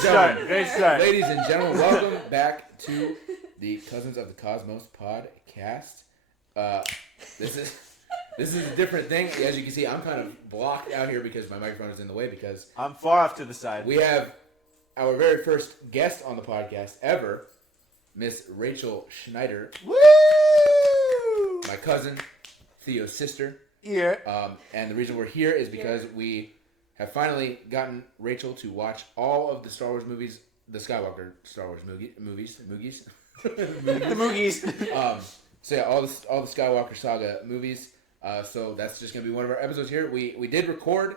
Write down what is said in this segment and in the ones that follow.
Great start. Great start. Ladies and gentlemen, welcome back to the Cousins of the Cosmos podcast. This is a different thing. As you can see, I'm kind of blocked out here because my microphone is in the way because I'm far off to the side. we have our very first guest on the podcast ever, Miss Rachael Schneider. Woo! My cousin, Theo's sister. Here. And the reason we're here is because we have finally gotten Rachael to watch all of the Star Wars movies, the Skywalker Star Wars movies. The Moogies. So yeah, all the Skywalker Saga movies. So that's just gonna be one of our episodes here. We did record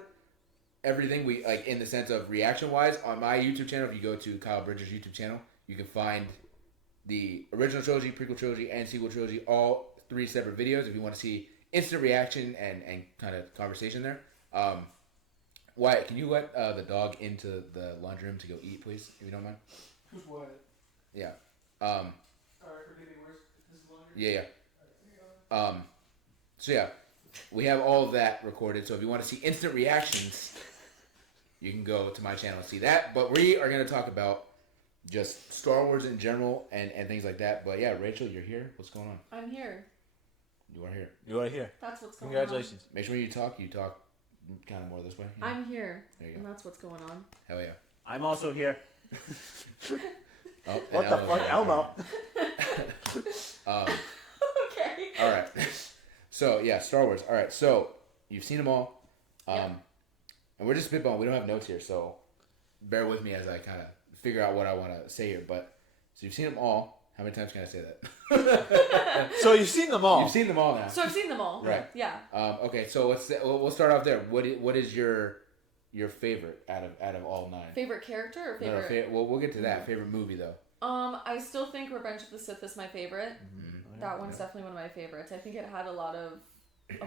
everything we like in the sense of reaction wise on my YouTube channel. If you go to Kyle Bridger's YouTube channel, you can find the original trilogy, prequel trilogy, and sequel trilogy, all 3 separate videos. If you want to see instant reaction and kind of conversation there. Wyatt, can you let the dog into the laundry room to go eat, please, if you don't mind? Who's Wyatt? Yeah. Alright, we're getting worse. This is laundry? Yeah. So yeah, we have all of that recorded. So if you want to see instant reactions, you can go to my channel and see that. But we are going to talk about just Star Wars in general and things like that. But yeah, Rachael, you're here. What's going on? I'm here. You are here. You are here. That's what's going Congratulations. Make sure you talk kind of more this way. on. I'm here. There you go. And that's what's going on. Hell yeah. I'm also here. Oh, What the fuck, Elmo? Okay. All right. So yeah, Star Wars. All right. So you've seen them all, Yep. and we're just spitballing. We don't have notes here, so bear with me as I kind of figure out what I want to say here. But so you've seen them all. How many times can I say that? So you've seen them all. You've seen them all now. So I've seen them all. Right. Yeah. Okay. So we'll start off there. What is your favorite out of all 9? Favorite character or No, favorite? we'll get to that. Favorite movie though. I still think Revenge of the Sith is my favorite. Mm-hmm. That one's definitely one of my favorites. I think it had a lot of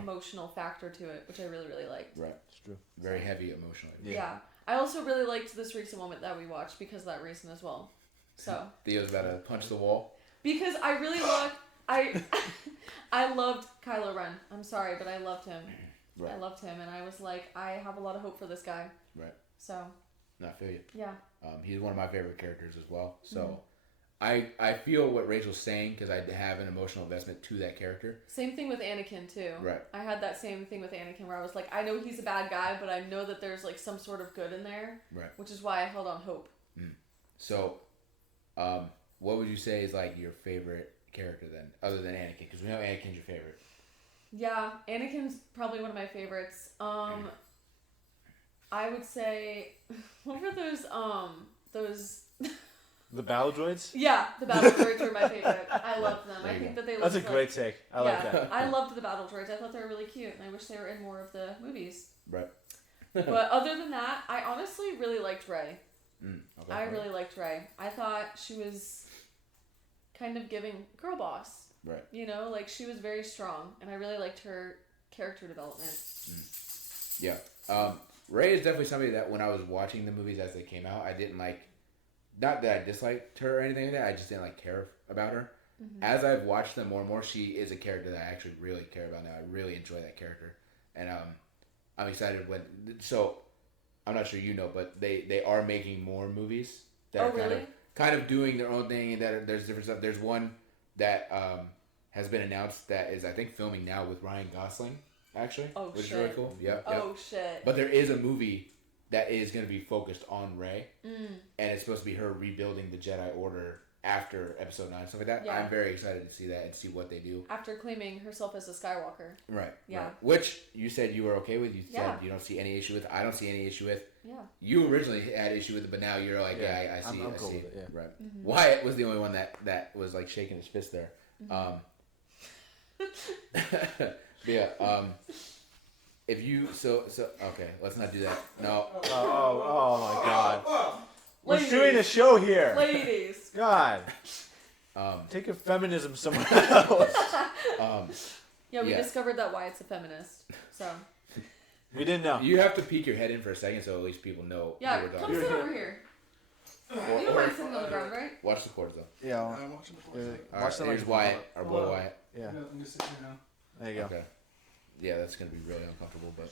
emotional factor to it, which I really, really liked. Right. It's true. Very heavy emotionally. Yeah. I also really liked this recent moment that we watched because of that reason as well. So. Theo's about to punch the wall. Because I really loved I loved Kylo Ren. I'm sorry, but I loved him. Right. I loved him, and I was like, I have a lot of hope for this guy. Right. So. No, I feel you. Yeah. He's one of my favorite characters as well. So, I feel what Rachel's saying because I have an emotional investment to that character. Same thing with Anakin too. Right. I had that same thing with Anakin where I was like, I know he's a bad guy, but I know that there's like some sort of good in there. Right. Which is why I held on hope. So, what would you say is like your favorite character then, other than Anakin? Because we know Anakin's your favorite. Yeah, Anakin's probably one of my favorites. I would say, what were those? The battle droids? Yeah, the battle droids were my favorite. I loved them. I think that they looked That's a great take. I like that. I loved the battle droids. I thought they were really cute, and I wish they were in more of the movies. Right. But other than that, I honestly really liked Rey. Okay. I really liked Rey. I thought she was kind of giving girl boss. Right. You know, like she was very strong, and I really liked her character development. Yeah. Rey is definitely somebody that when I was watching the movies as they came out, I didn't like. Not that I disliked her or anything like that. I just didn't like care about her. As I've watched them more and more, she is a character that I actually really care about now. I really enjoy that character, and I'm excited when. So, I'm not sure you know, but they are making more movies that are kind of doing their own thing, and that there's different stuff. There's one that has been announced that is I think filming now with Ryan Gosling actually, which is really cool. Yeah. Oh shit. But there is a movie that is going to be focused on Rey, and it's supposed to be her rebuilding the Jedi Order after Episode 9, stuff like that. Yeah. I'm very excited to see that and see what they do. After claiming herself as a Skywalker. Right. Yeah. Right. Which you said you were okay with. You Yeah. said you don't see any issue with. I don't see any issue with. Yeah. You originally had issue with it, but now you're like, yeah, I see. I'm I cool see. with it, yeah. Right. Wyatt was the only one that was like shaking his fist there. Yeah. If you so okay, let's not do that. No. Oh my God. We're Ladies. doing a show here. Ladies. God. Take your feminism somewhere else. Yeah, we Yeah. discovered that Wyatt's a feminist. So. We didn't know. You have to peek your head in for a second, so at least people know Yeah, what we're come talking sit about. over here. You don't mind sitting on the ground, right? Watch the chords though. Yeah. I'm watching the whole thing. All right, here's Wyatt, our boy Wyatt. Yeah. I'm just sitting here now. There you go. Okay. Yeah, that's gonna be really uncomfortable, but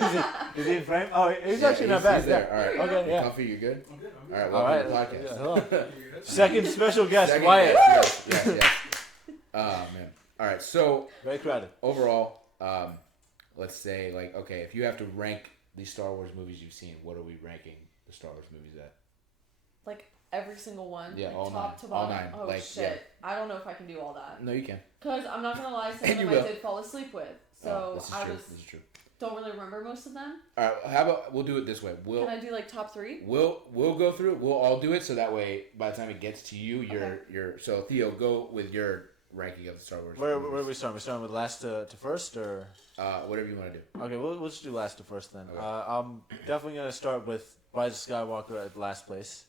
Is he in frame? Oh, he's Yeah, actually not bad. He's there. All right. Okay, yeah. Comfy, you good? I'm good. I'm All right. All Welcome right. to the podcast. Yeah, hello. good. You're good? Second special guest, Second Wyatt. guest, yes. Oh man. All right. So Very crowded. overall, let's say like okay, if you have to rank the Star Wars movies you've seen, what are we ranking the Star Wars movies at? Like every single one. Yeah, like, all top nine. to All bottom. nine. Oh Like, shit! I don't know if I can do all that. No, you can. Cause I'm not gonna lie, some And of you them I will. did fall asleep with. So this is I true. just This is true. don't really remember most of them. All right. How about we'll do it this way? Can I do like top 3? We'll go through it. We'll all do it so that way by the time it gets to you, you're so Theo, go with your ranking of the Star Wars. Where movies. are we starting? We're starting with last to first, or Whatever you want to do. okay, we'll just do last to first then. Okay. I'm definitely gonna start with Rise of Skywalker at last place.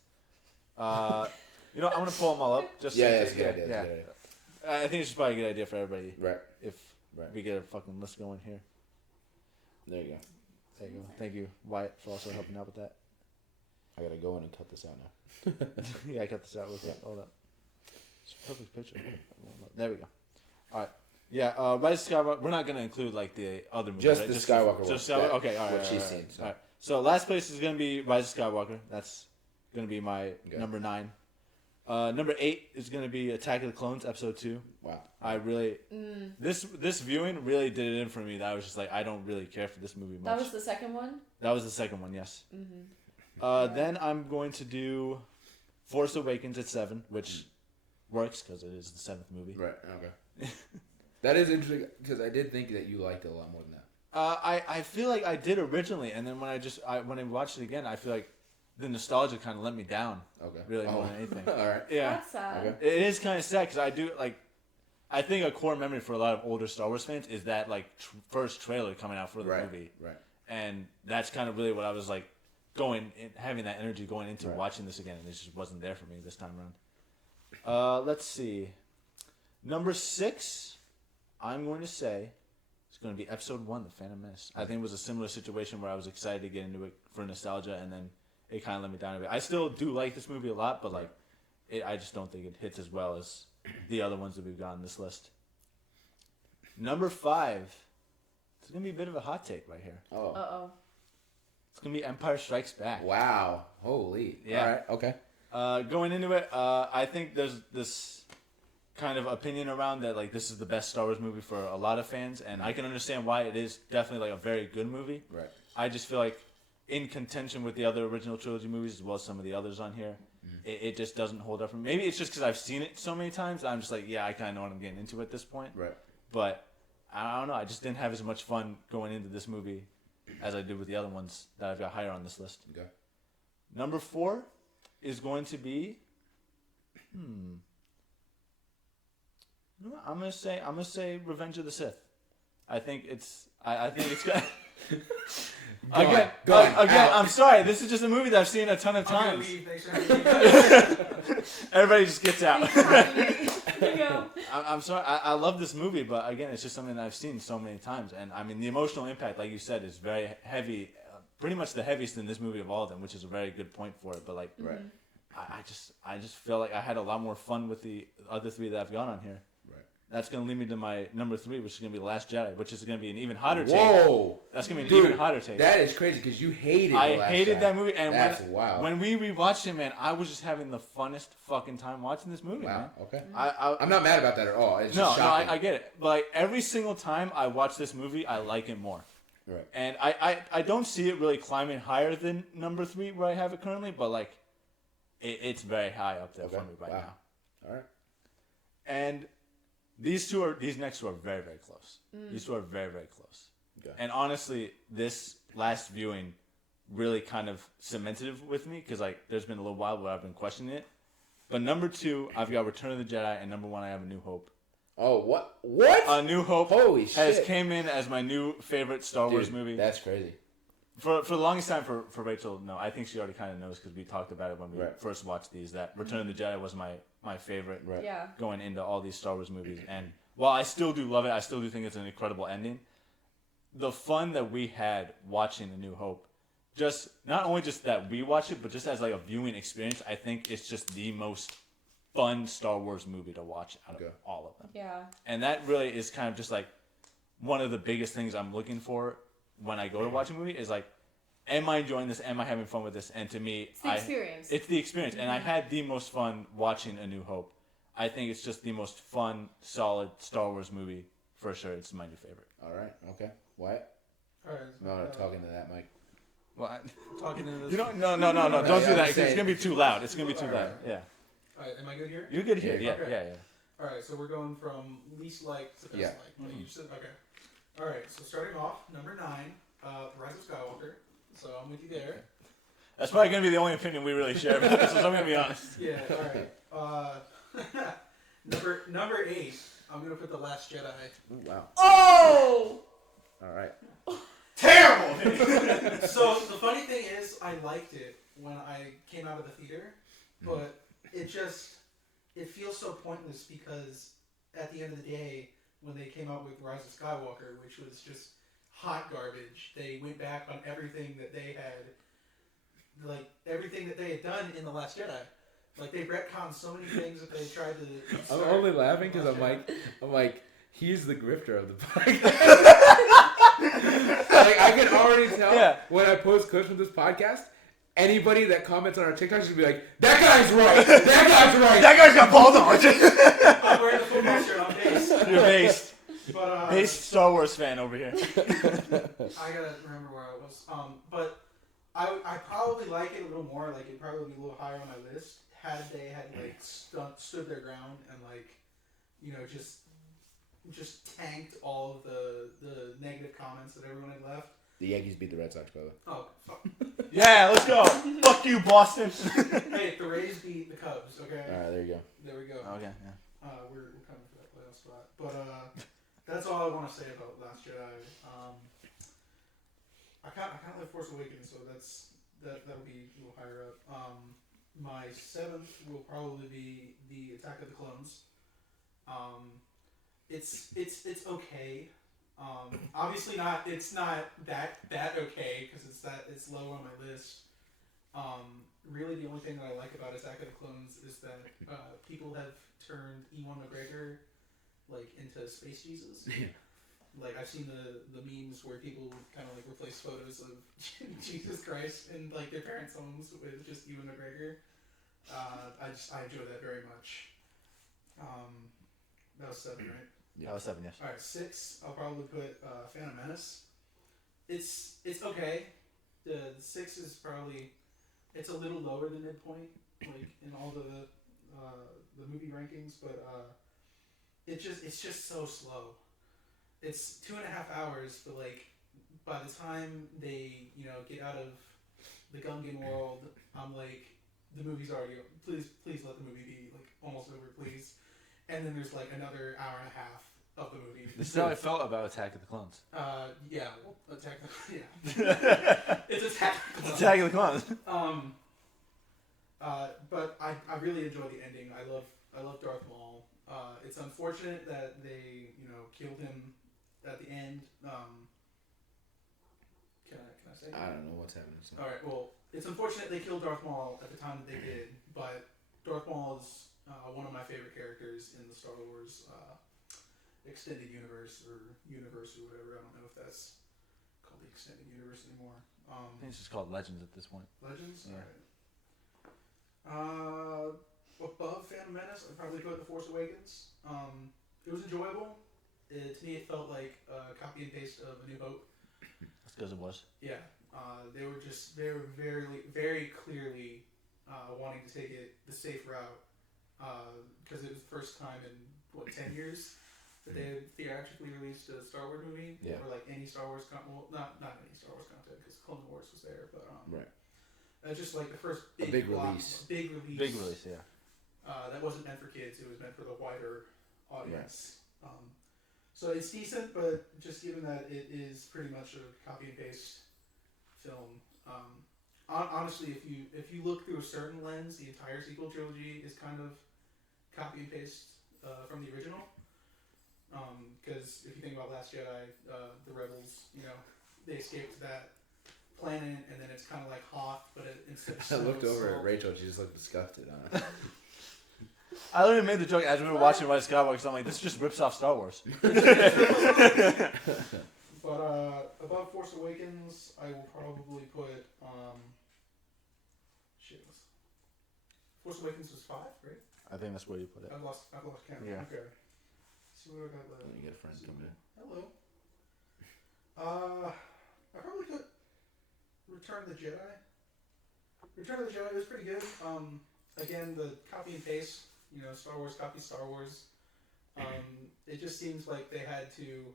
You know, I'm gonna pull them all up. Just Yeah, so- that's a good idea. That's a good idea. I think it's just probably a good idea for everybody Right. if Right. we get a fucking list going here. There you go. There you go. Thank you, Wyatt, for also helping out with that. I gotta go in and cut this out now. Yeah, I cut this out real quick. Hold up. It's a perfect picture. There we go. All right. Yeah, Rise of Skywalker. We're not gonna include like the other movies. Just right? the Skywalker one. Just Skywalker. That- Okay, all right. what all she's right, seen, so. All right. So last place is gonna be Rise of Skywalker. That's gonna be my Okay. number 9. Number 8 is gonna be Attack of the Clones, Episode 2. Wow. I really this viewing really did it in for me. That I was just like, I don't really care for this movie much. That was the second one. That was the second one, yes. Mm-hmm. Then I'm going to do Force Awakens at 7, which works because it is the 7th movie. Right. Okay. That is interesting because I did think that you liked it a lot more than that. I feel like I did originally, and then when I watched it again, I feel like the nostalgia kind of let me down. Okay. Really more than anything. All right. Yeah, That's sad. Okay. it is kind of sad because I do like. I think a core memory for a lot of older Star Wars fans is that like first trailer coming out for the Right. movie, Right. and that's kind of really what I was like having that energy going into Right. watching this again, and it just wasn't there for me this time around. Let's see, number 6, I'm going to say it's going to be Episode 1, The Phantom Menace. I think it was a similar situation where I was excited to get into it for nostalgia, and then it kind of let me down a bit. I still do like this movie a lot, but like, I just don't think it hits as well as the other ones that we've got on this list. Number 5, it's going to be a bit of a hot take right here. Oh. Uh-oh. It's going to be Empire Strikes Back. Wow. Holy. Yeah. All right. Okay. Going into it, I think there's this kind of opinion around that like this is the best Star Wars movie for a lot of fans, and I can understand why it is definitely like a very good movie. Right. I just feel like in contention with the other original trilogy movies as well as some of the others on here, it just doesn't hold up for me. Maybe it's just because I've seen it so many times. I'm just like, yeah, I kind of know what I'm getting into at this point. Right. But I don't know. I just didn't have as much fun going into this movie as I did with the other ones that I've got higher on this list. Okay. Number 4 is going to be. You know what? I'm gonna say Revenge of the Sith. I think it's. I think it's good. Again, out. I'm sorry. This is just a movie that I've seen a ton of I'm gonna times. leave. Thanks for having me. Everybody just gets out. There you go. I'm sorry. I love this movie, but again, it's just something that I've seen so many times, and I mean the emotional impact, like you said, is very heavy. Pretty much the heaviest in this movie of all of them, which is a very good point for it. But like, Right. I just feel like I had a lot more fun with the other 3 that I've got on here. Right. That's gonna lead me to my number 3, which is gonna be The Last Jedi, which is gonna be an even hotter take. Whoa. That's gonna be an Dude, even hotter take. That is crazy because you hated. I The Last hated Jedi. that movie, and That's wild. when we rewatched it, man, I was just having the funnest fucking time watching this movie, man. Wow. Okay. I'm I'm not mad about that at all. It's no, just shocking. I get it. But like every single time I watch this movie, I like it more. Right. And I don't see it really climbing higher than number 3 where I have it currently, but like it's very high up there for me right now. All right. And these next two are very, very close. These two are very, very close. Okay. And honestly, this last viewing really kind of cemented it with me because like there's been a little while where I've been questioning it. But number 2, I've got Return of the Jedi, and number 1, I have A New Hope. Oh, what? What? A New Hope Holy has shit. came in as my new favorite Star Wars Dude, movie. That's crazy. For the longest time, for Rachel, no, I think she already kind of knows because we talked about it when we Right. first watched these. That Return of the Jedi was my favorite Right. Yeah. going into all these Star Wars movies. And while I still do love it, I still do think it's an incredible ending. The fun that we had watching A New Hope, just not only just that we watched it, but just as like a viewing experience, I think it's just the most fun Star Wars movie to watch out of Okay. all of them. Yeah. And that really is kind of just like one of the biggest things I'm looking for when I go to watch a movie is like, am I enjoying this? Am I having fun with this? And to me, It's the experience. It's the experience. And I had the most fun watching A New Hope. I think it's just the most fun, solid Star Wars movie for sure. It's my new favorite. All right. Okay. Wyatt? All right. No, talking to that mic. Well, Talking into this. you don't. No. Don't do that. 'Cause it's gonna be too loud. It's gonna be too loud. Yeah. All right. Am I good here? You're good here. Yeah, Yeah. okay. All right. So we're going from least liked to best Yeah. liked. Like you said. Okay. All right. So starting off, number 9, Rise of Skywalker. So I'm with you there. That's probably gonna be the only opinion we really share about this. So I'm gonna be honest. Yeah. All right. Number 8. I'm gonna put The Last Jedi. Ooh, wow. Oh! All right. Terrible. So the funny thing is, I liked it when I came out of the theater, but it feels so pointless because at the end of the day, when they came out with Rise of Skywalker, which was just hot garbage, they went back on everything that they had, like everything that they had done in The Last Jedi. Like they retconned so many things that they tried to. I'm only laughing because I'm like, he's the grifter of the podcast. Like I can already tell when I post clips from this podcast, anybody that comments on our TikTok should be like, "That guy's right. That guy's right. That guy's got balls on. I'm wearing the football shirt. I'm based. You're based. But Based Star Wars fan over here. I gotta remember where I was. But I probably like it a little more. Like it'd probably be a little higher on my list had they had like stood their ground and like, you know, just tanked all of the negative comments that everyone had left. The Yankees beat the Red Sox, by the way. Oh, fuck. Yeah, let's go. Fuck you, Boston. Hey, the Rays beat the Cubs, okay? All right, there you go. There we go. Okay, yeah. We're coming for that playoff spot. But that's all I want to say about Last Jedi. I kind of like Force Awakens, so that'll be a little higher up. My 7th will probably be the Attack of the Clones. It's okay. Obviously not. It's not that okay because it's low on my list. Really, the only thing that I like about Attack of the Clones is that people have turned Ewan McGregor like into Space Jesus. Like I've seen the memes where people kind of like replace photos of Jesus Christ in like their parents' homes with just Ewan McGregor. I enjoy that very much. That was 7, right? That was 7, yes. All right, 6. I'll probably put Phantom Menace. It's okay. The 6 is probably it's a little lower than midpoint, like in all the movie rankings, but it's just so slow. It's 2.5 hours, but like by the time they get out of the Gungan world, I'm like the movie's already. Please let the movie be like almost over, please. And then there's like another hour and a half of the movie. This is how I felt about Attack of the Clones. Yeah, well, it's Attack of the Clones. Attack of the Clones. But I really enjoy the ending. I love Darth Maul. It's unfortunate that they killed him at the end. Can I say? I don't know what's happening. So. All right. Well, it's unfortunate they killed Darth Maul at the time that they did, but Darth Maul is one of my favorite characters in the Star Wars extended universe or whatever. I don't know if that's called the extended universe anymore. I think it's just called Legends at this point. Legends. Yeah. All right. Above Phantom Menace, I'd probably put The Force Awakens. It was enjoyable. To me, it felt like a copy and paste of A New Hope. That's because it was. Yeah. They were very, very clearly wanting to take it the safe route because it was the first time in 10 years that they had theatrically released a Star Wars movie or like any Star Wars content. Well, not any Star Wars content because Clone Wars was there, but right. Just like the first big release. Big release. Big release, yeah. That wasn't meant for kids. It was meant for the wider audience. Right. So it's decent, but just given that it is pretty much a copy and paste film. Honestly, if you look through a certain lens, the entire sequel trilogy is kind of copy and paste from the original. Because if you think about Last Jedi, the rebels, they escaped that planet, and then it's kind of like Hoth, but instead of I looked over at Rachel. She just looked disgusted. I literally made the joke as we were watching Rise of Skywalker. So I'm like, this just rips off Star Wars. But But above Force Awakens, I will probably put shit. Force Awakens was 5, right? I think that's where you put it. I've lost count. Yeah. Okay. See what I got left. You get a friend coming in. Hello. I probably put Return of the Jedi. Return of the Jedi was pretty good. Again, the copy and paste. Star Wars copy Star Wars. It just seems like they had to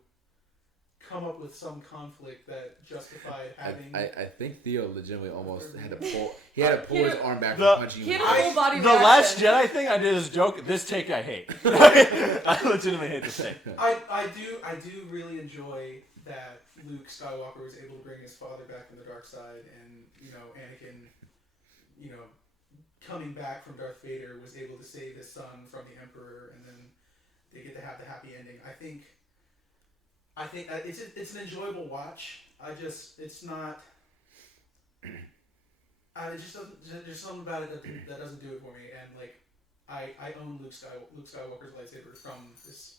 come up with some conflict that justified having. I think Theo legitimately almost had to pull. He had to pull his arm back from punching He you. had a full body The reaction. Last Jedi thing I did as a joke. This take I hate. I legitimately hate this take. I do really enjoy that Luke Skywalker was able to bring his father back from the dark side, and Anakin, coming back from Darth Vader was able to save his son from the Emperor, and then they get to have the happy ending. I think it's an enjoyable watch. It's not. It just doesn't. There's something about it that doesn't do it for me, and like I own Luke Skywalker's lightsaber from this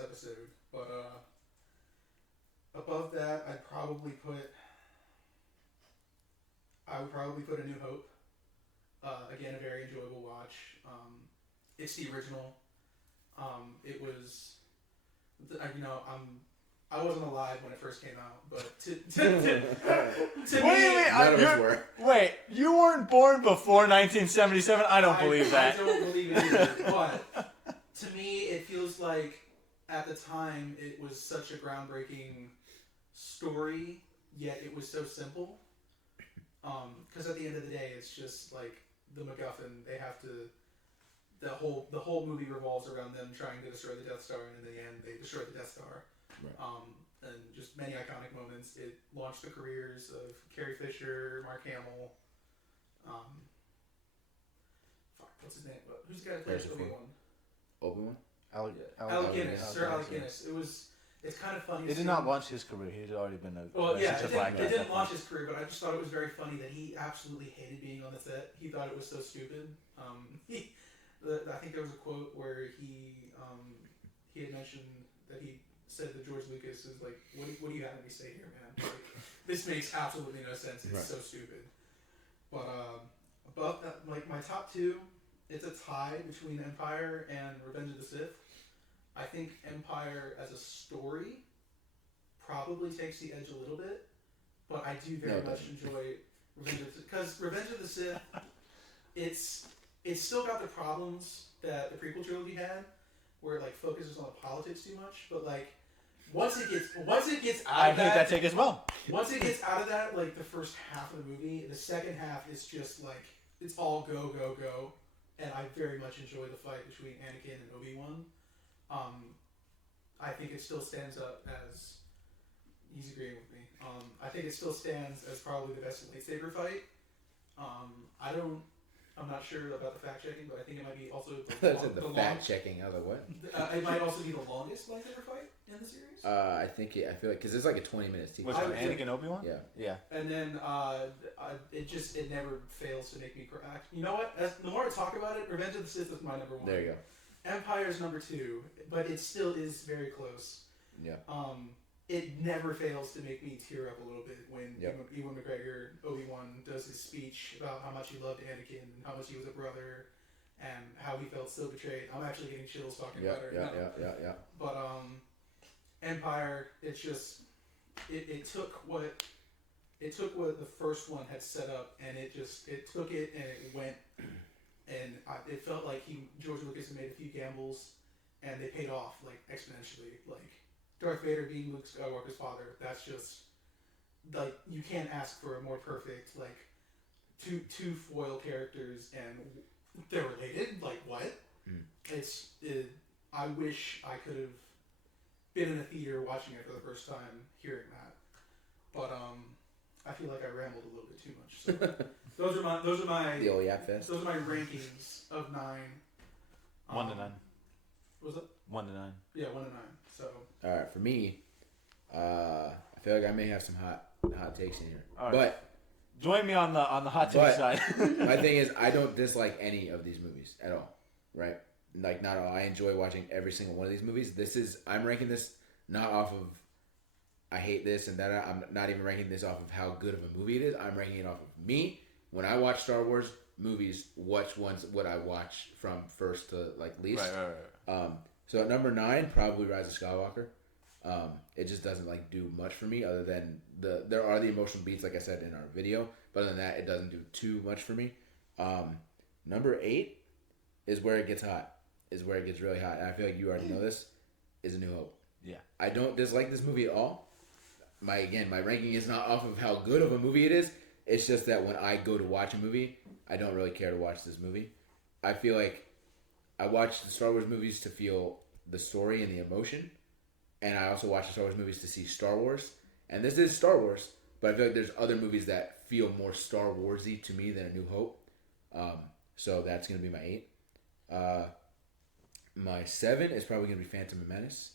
episode, but above that I would probably put A New Hope. Again, a very enjoyable watch. It's the original. It was, I wasn't alive when it first came out, but to What do you me, mean? None of us were. Wait, you weren't born before 1977? I don't believe that. I don't believe it either. But to me, it feels like at the time it was such a groundbreaking story, yet it was so simple. Because at the end of the day, it's just like the MacGuffin. They have to. The whole movie revolves around them trying to destroy the Death Star, and in the end, they destroy the Death Star. Right. And just many iconic moments. It launched the careers of Carrie Fisher, Mark Hamill. What's his name? Who's the guy that plays Obi-Wan? Obi-Wan? Alec Guinness. Sir Alec Guinness. It's kind of funny. It did not launch his career. He had already been a it actor. didn't launch his career, but I just thought it was very funny that he absolutely hated being on the set. He thought it was so stupid. I think there was a quote where he had mentioned that he said that George Lucas is like, what do you have me say here, man? Like, this makes absolutely no sense. It's so stupid. But above that, like my top two, it's a tie between Empire and Revenge of the Sith. I think Empire as a story probably takes the edge a little bit, but I do very much enjoy Revenge of the Sith, because Revenge of the Sith, it's still got the problems that the prequel trilogy had, where it like focuses on the politics too much. But like once it gets out of that, I hate that take as well. Once it gets out of that, like the first half of the movie, the second half is just like it's all go go go, and I very much enjoy the fight between Anakin and Obi-Wan. I think it still stands up as he's agreeing with me. I think it still stands as probably the best lightsaber fight. I'm not sure about the fact checking, but I think it might be also the fact checking. I was like, what? It might also be the longest lightsaber fight in the series. I feel like because it's like a 20 minutes TV. Which one, Anakin Obi-Wan? Yeah. And then it never fails to make me cry. You know what? The more I talk about it, Revenge of the Sith is my number one. There you go. Empire's number 2, but it still is very close. Yeah. It never fails to make me tear up a little bit when Ewan McGregor, Obi-Wan, does his speech about how much he loved Anakin and how much he was a brother and how he felt so betrayed. I'm actually getting chills talking about it right now. Yeah. But Empire, it's just it took what the first one had set up, and it took it and it went, and it felt like George Lucas had made a few gambles, and they paid off like exponentially. Like Darth Vader being Luke Skywalker's father, that's just like you can't ask for a more perfect like two foil characters, and they're related. Like what? I wish I could have been in a theater watching it for the first time, hearing that. But I feel like I rambled a little bit too much. So those are my the old Yap Fest. Those are my rankings of 9. 1 to 9. What was it? 1 to 9. Yeah, 1 to 9. So. All right, for me, I feel like I may have some hot takes in here, All right. but join me on the hot take side. my thing is, I don't dislike any of these movies at all. Right? Like not all. I enjoy watching every single one of these movies. I'm ranking this not off of I hate this and that. I'm not even ranking this off of how good of a movie it is. I'm ranking it off of me. When I watch Star Wars movies, which ones would I watch from first to like least? Right. So at number 9, probably Rise of Skywalker. It just doesn't like do much for me other than there are the emotional beats like I said in our video, but other than that it doesn't do too much for me. Number 8 is where it gets hot. Is where it gets really hot. And I feel like you already know this. Is A New Hope. Yeah. I don't dislike this movie at all. My ranking is not off of how good of a movie it is. It's just that when I go to watch a movie, I don't really care to watch this movie. I feel like I watch the Star Wars movies to feel the story and the emotion. And I also watch the Star Wars movies to see Star Wars. And this is Star Wars, but I feel like there's other movies that feel more Star Warsy to me than A New Hope. So that's going to be my 8. My 7 is probably going to be Phantom Menace.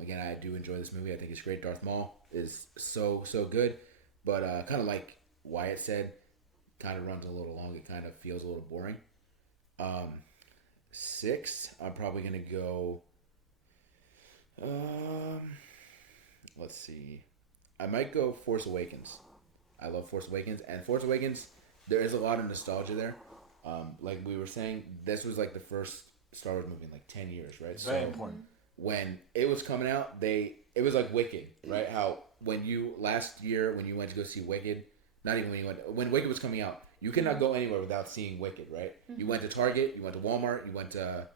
Again, I do enjoy this movie. I think it's great. Darth Maul is so good. But kind of like Wyatt said, kind of runs a little long. It kind of feels a little boring. 6, I'm probably going to go... let's see. I might go Force Awakens. I love Force Awakens. And Force Awakens, there is a lot of nostalgia there. Like we were saying, this was like the first Star Wars movie in like 10 years, right? It's very important. When it was coming out, it was like Wicked, right? How last year when you went to go see Wicked, not even when Wicked was coming out, you cannot go anywhere without seeing Wicked, right? Mm-hmm. You went to Target, you went to Walmart, you went to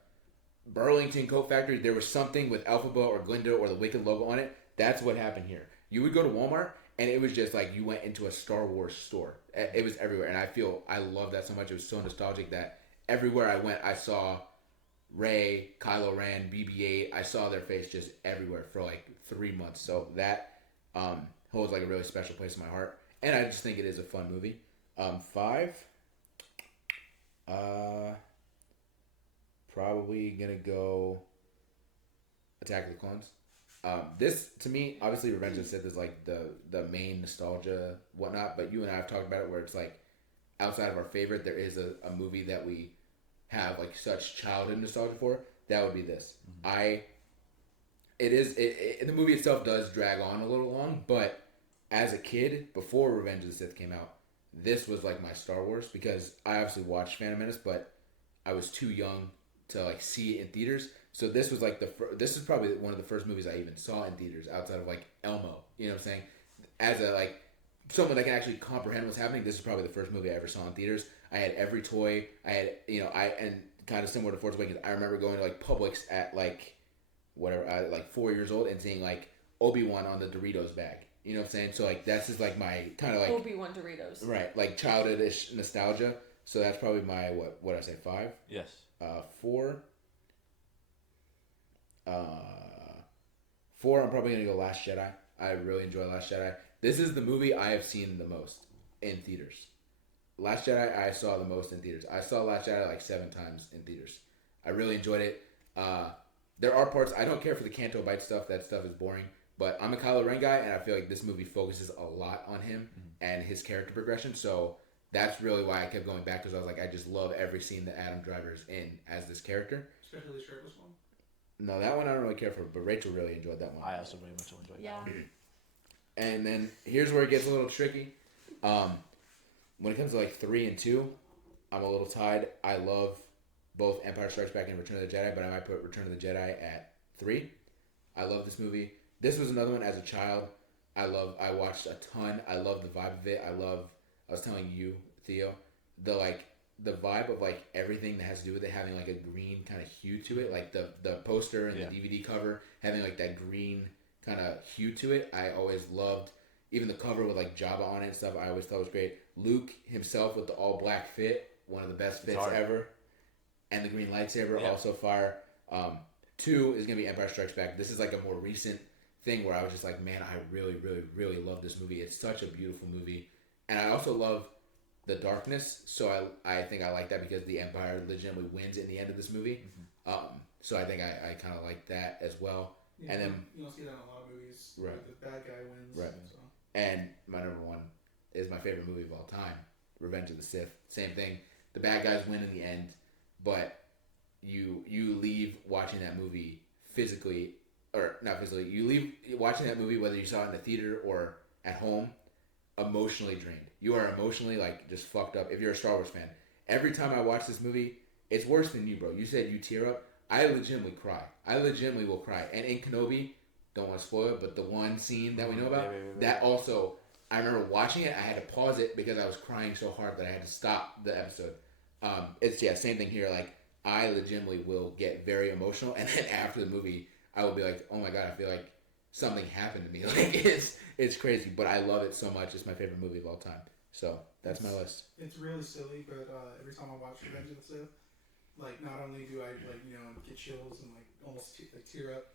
Burlington Coat Factory. There was something with Elphaba or Glinda or the Wicked logo on it. That's what happened here. You would go to Walmart and it was just like you went into a Star Wars store. It was everywhere, and I love that so much. It was so nostalgic that everywhere I went, I saw Rey, Kylo Ren, BB-8. I saw their face just everywhere for like 3 months. So that holds like a really special place in my heart. And I just think it is a fun movie. 5, probably gonna go Attack of the Clones. This to me, obviously, Revenge of the Sith is like the main nostalgia whatnot. But you and I have talked about it where it's like outside of our favorite, there is a movie that we have like such childhood nostalgia for. That would be this. Mm-hmm. The movie itself does drag on a little long, but as a kid, before Revenge of the Sith came out, this was like my Star Wars because I obviously watched Phantom Menace, but I was too young to like see it in theaters. So this was like this is probably one of the first movies I even saw in theaters outside of like Elmo. You know what I'm saying? As a like someone that can actually comprehend what's happening, this is probably the first movie I ever saw in theaters. I had every toy. I had and kind of similar to Force Awakens. I remember going to like Publix at like like 4 years old and seeing like Obi-Wan on the Doritos bag. You know what I'm saying? So like that's just like my kind of like Obi-Wan Doritos. Right, like childhoodish nostalgia. So that's probably my what I say 5. Yes. 4. 4. I'm probably gonna go Last Jedi. I really enjoy Last Jedi. This is the movie I have seen the most in theaters. Last Jedi I saw the most in theaters. I saw Last Jedi like 7 times in theaters. I really enjoyed it. There are parts I don't care for the Canto Bite stuff. That stuff is boring. But I'm a Kylo Ren guy, and I feel like this movie focuses a lot on him and his character progression. So that's really why I kept going back, because I was like, I just love every scene that Adam Driver's in as this character. Especially the shirtless one. No, that one I don't really care for, but Rachel really enjoyed that one. I also very much enjoyed that one. And then here's where it gets a little tricky. When it comes to like 3 and 2, I'm a little tied. I love both Empire Strikes Back and Return of the Jedi, but I might put Return of the Jedi at 3. I love this movie. This was another one as a child. I watched a ton. I love the vibe of it. I was telling you, Theo, the vibe of like everything that has to do with it having like a green kind of hue to it, like the poster and the DVD cover having like that green kind of hue to it. I always loved even the cover with like Jabba on it and stuff. I always thought was great. Luke himself with the all black fit, one of the best fits ever, and the green lightsaber also fire. 2 is gonna be Empire Strikes Back. This is like a more recent thing where I was just like, man, I really, really, really love this movie. It's such a beautiful movie, and I also love the darkness. So I think I like that because the Empire legitimately wins in the end of this movie. So I think I kind of like that as well. Yeah, and then you don't see that in a lot of movies. Right. Where the bad guy wins. Right. So. And my number 1 is my favorite movie of all time, Revenge of the Sith. Same thing. The bad guys win in the end, but you leave watching that movie physically or not physically, you leave watching that movie, whether you saw it in the theater or at home, emotionally drained. You are emotionally like just fucked up. If you're a Star Wars fan, every time I watch this movie, it's worse than you, bro. You said you tear up. I legitimately cry. I legitimately will cry. And in Kenobi, don't want to spoil it, but the one scene that we know about, that also, I remember watching it. I had to pause it because I was crying so hard that I had to stop the episode. Same thing here. Like, I legitimately will get very emotional, and then after the movie, I will be like, oh my god, I feel like something happened to me. Like, it's crazy, but I love it so much. It's my favorite movie of all time. So that's my list. It's really silly, but every time I watch Revenge of the Sith, like, not only do I get chills and like almost tear up,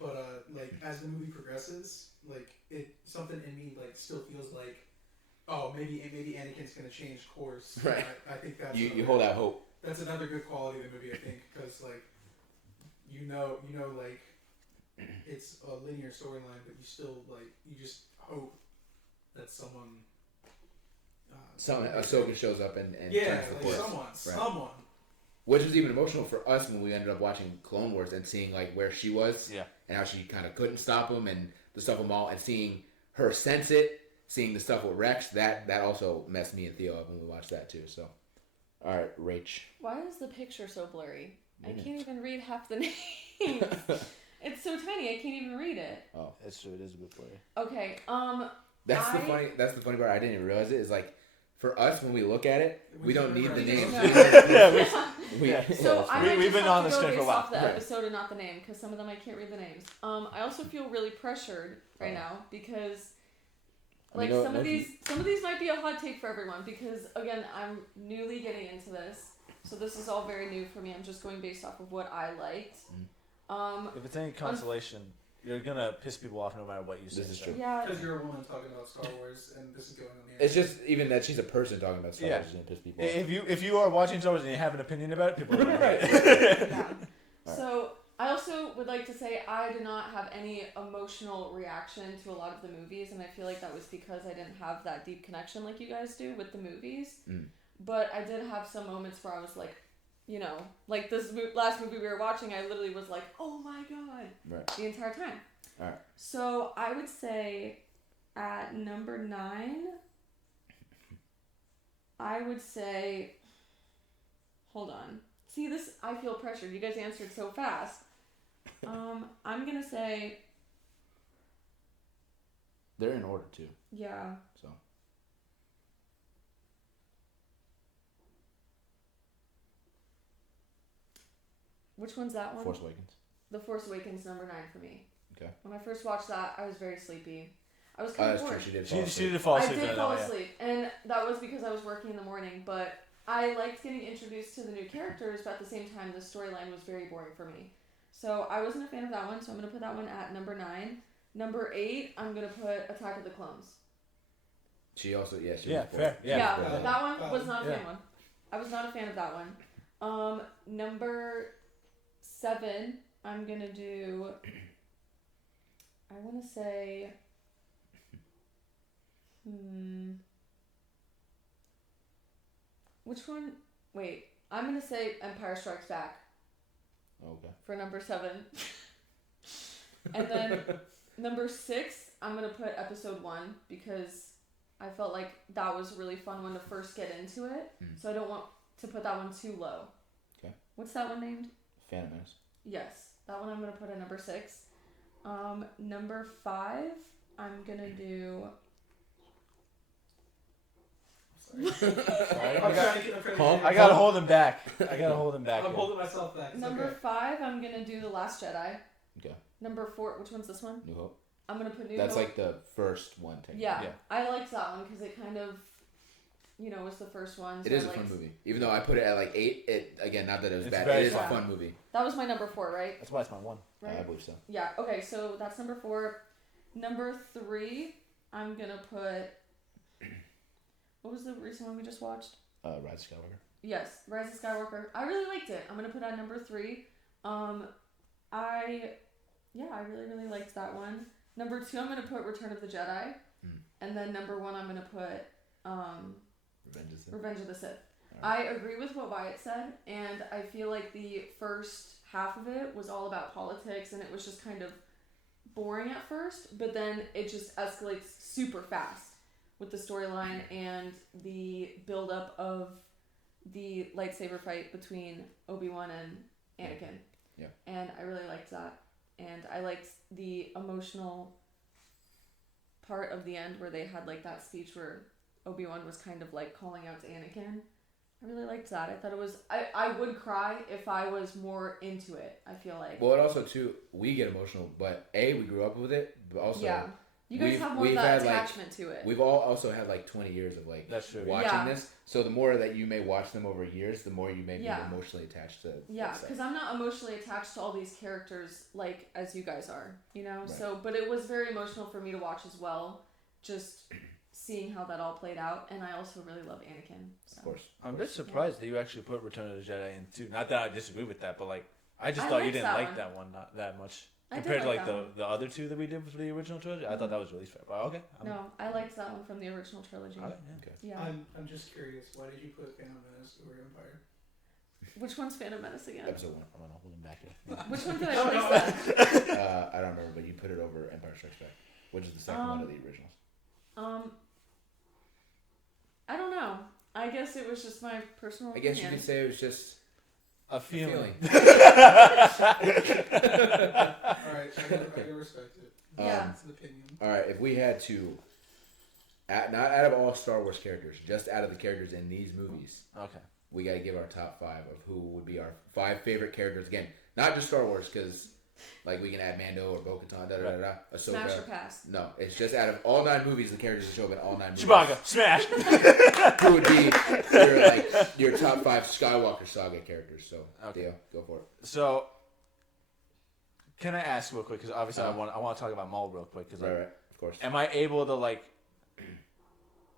but like as the movie progresses, like something in me like still feels like, oh, maybe Anakin's gonna change course. Right. I think that's you hold out hope. That's another good quality of the movie, I think, because like like it's a linear storyline, but you still like you just hope that someone. Ahsoka shows up and yeah, turns the like course. someone. Which was even emotional for us when we ended up watching Clone Wars and seeing like where she was, and how she kind of couldn't stop him and the stuff with Maul, and seeing her sense it, seeing the stuff with Rex. That also messed me and Theo up when we watched that too. So, all right, Rach. Why is the picture so blurry? I can't even read half the names. It's so tiny. I can't even read it. Oh, That's true. It is a bit blurry. Okay. That's the funny part. I didn't even realize it. Is like, for us when we look at it, we don't need the names. So we've been on this train train for a while. off the episode and not the name, because some of them I can't read the names. I also feel really pressured right now because, like, some of these might be a hot take for everyone, because again, I'm newly getting into this, so this is all very new for me. I'm just going based off of what I liked. If it's any consolation, you're gonna piss people off no matter what you say. This is true. Yeah. Because you're a woman talking about Star Wars, and this is going on the air. It's just even that she's a person talking about Star Wars is gonna piss people off. If you are watching Star Wars and you have an opinion about it, people are right. Yeah. So I also would like to say I did not have any emotional reaction to a lot of the movies, and I feel like that was because I didn't have that deep connection like you guys do with the movies. But I did have some moments where I was like, like this last movie we were watching, I literally was like, oh my god, the entire time. All right. So I would say at number 9, I would say, hold on. See, this, I feel pressured. You guys answered so fast. I'm going to say... They're in order, too. Yeah. So. Which one's that one? Force Awakens. The Force Awakens, number 9 for me. Okay. When I first watched that, I was very sleepy. I was kind of bored. That's true. She did fall I asleep. did fall asleep, and that was because I was working in the morning, but I liked getting introduced to the new characters, but at the same time, the storyline was very boring for me. So I wasn't a fan of that one, so I'm going to put that one at number 9. Number 8, I'm going to put Attack of the Clones. She also, she was fair. Yeah, that one was not a fan one. I was not a fan of that one. Number 7, I'm going to do, I want to say, which one? Wait, I'm going to say Empire Strikes Back. Okay. For number 7. And then number 6, I'm going to put episode 1 because I felt like that was a really fun one to first get into it. So I don't want to put that one too low. Okay. What's that one named? Phantom Menace. Yes. That one I'm going to put at number 6. Number 5, I'm going to do... I gotta hold him back. I'm holding myself back. It's Number okay. 5, I'm going to do The Last Jedi. Okay. Number 4, which one's this one? New Hope. I'm going to put New That's Hope. like the first one. Yeah. I liked that one because it kind of, was the first one. So it is a fun movie. Even though I put it at like 8, again, not that it was bad. It is a fun movie. That was my number 4, right? That's why it's my 1. Right? I believe so. Yeah, okay, so that's number 4. Number 3, I'm going to put... What was the recent one we just watched? Rise of Skywalker. Yes, Rise of Skywalker. I really liked it. I'm going to put at number 3. I really, really liked that one. Number 2, I'm going to put Return of the Jedi. And then number 1, I'm going to put Revenge of the Sith. Right. I agree with what Wyatt said, and I feel like the first half of it was all about politics, and it was just kind of boring at first, but then it just escalates super fast with the storyline and the build-up of the lightsaber fight between Obi-Wan and Anakin. Yeah. And I really liked that. And I liked the emotional part of the end where they had like that speech where Obi-Wan was kind of like calling out to Anakin. I really liked that. I thought it was... I would cry if I was more into it, I feel like. Well, and also, too, we get emotional, but A, we grew up with it, but also... Yeah. You guys have more of that attachment to it. We've all also had like 20 years of like That's true. watching this. So the more that you may watch them over years, the more you may be emotionally attached to Yeah, because I'm not emotionally attached to all these characters like as you guys are, you know? Right. So, but it was very emotional for me to watch as well, just seeing how that all played out. And I also really love Anakin. So. Of course. I'm a bit surprised that you actually put Return of the Jedi in too. Not that I disagree with that, but like I just I thought you liked didn't that like one. that one not that much. I did Compared to like like that the other two that we did for the original trilogy, I thought that was really fair. But okay. No, I liked that one from the original trilogy. Okay, Okay. Yeah. I'm just curious. Why did you put Phantom Menace over Empire? Which one's Phantom Menace again? Episode 1. I'm gonna hold him back here. Which one did I place that? I don't remember, but you put it over Empire Strikes Back, which is the second one of the originals. I don't know. I guess it was just my personal I guess opinion. you could say it was just A feeling. All right, I can respect it. Yeah. It's an opinion. All right, if we had to, not out of all Star Wars characters, just out of the characters in these movies, Okay. we got to give our top 5 of who would be our 5 favorite characters. Again, not just Star Wars, because like we can add Mando or Bo-Katan, Ahsoka. Smash or pass? No, it's just out of all 9 movies, the characters that show up in all 9 movies. Chewbacca, smash. Who would be your top 5 Skywalker Saga characters? So, Okay. Theo, go for it. So, can I ask real quick? Because obviously I want to talk about Maul real quick. Cause, like, Right, of course. am I able to like?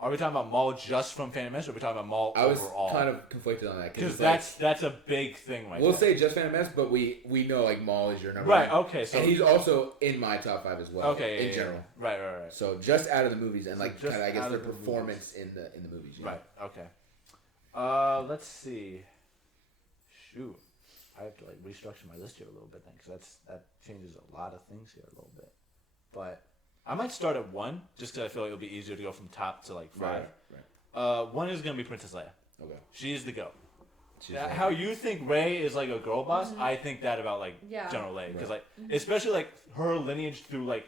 Are we talking about Maul just from Phantom Menace, or are we talking about Maul I was overall? kind of conflicted on that Because it's that's a big thing right we'll there. say just Phantom Menace, but we know like Maul is your number Right. one. Okay. So And he's also in my top 5 as well. okay. in general. Yeah. Right. So just out of the movies and So like just kind of I guess out their of the performance in the movies. you know? Right. Okay. Let's see. Shoot, I have to like restructure my list here a little bit then, because that changes a lot of things here a little bit. But I might start at 1, just because I feel like it'll be easier to go from top to like 5. Right. 1 is gonna be Princess Leia. Okay. She's the goat. She's like- How you think Rey is like a girl boss, Mhm. I think that about like Yeah. General Leia, because Right. like especially like her lineage through like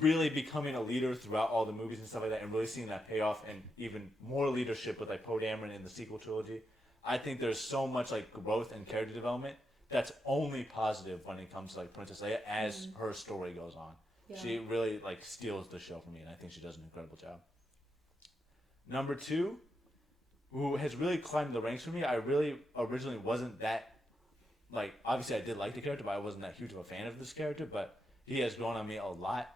really becoming a leader throughout all the movies and stuff like that, and really seeing that payoff and even more leadership with like Poe Dameron in the sequel trilogy. I think there's so much like growth and character development that's only positive when it comes to like Princess Leia as her story goes on. Yeah. She really like steals the show for me, and I think she does an incredible job. Number 2, who has really climbed the ranks for me. I really originally wasn't that like, obviously I did like the character, but I wasn't that huge of a fan of this character. But he has grown on me a lot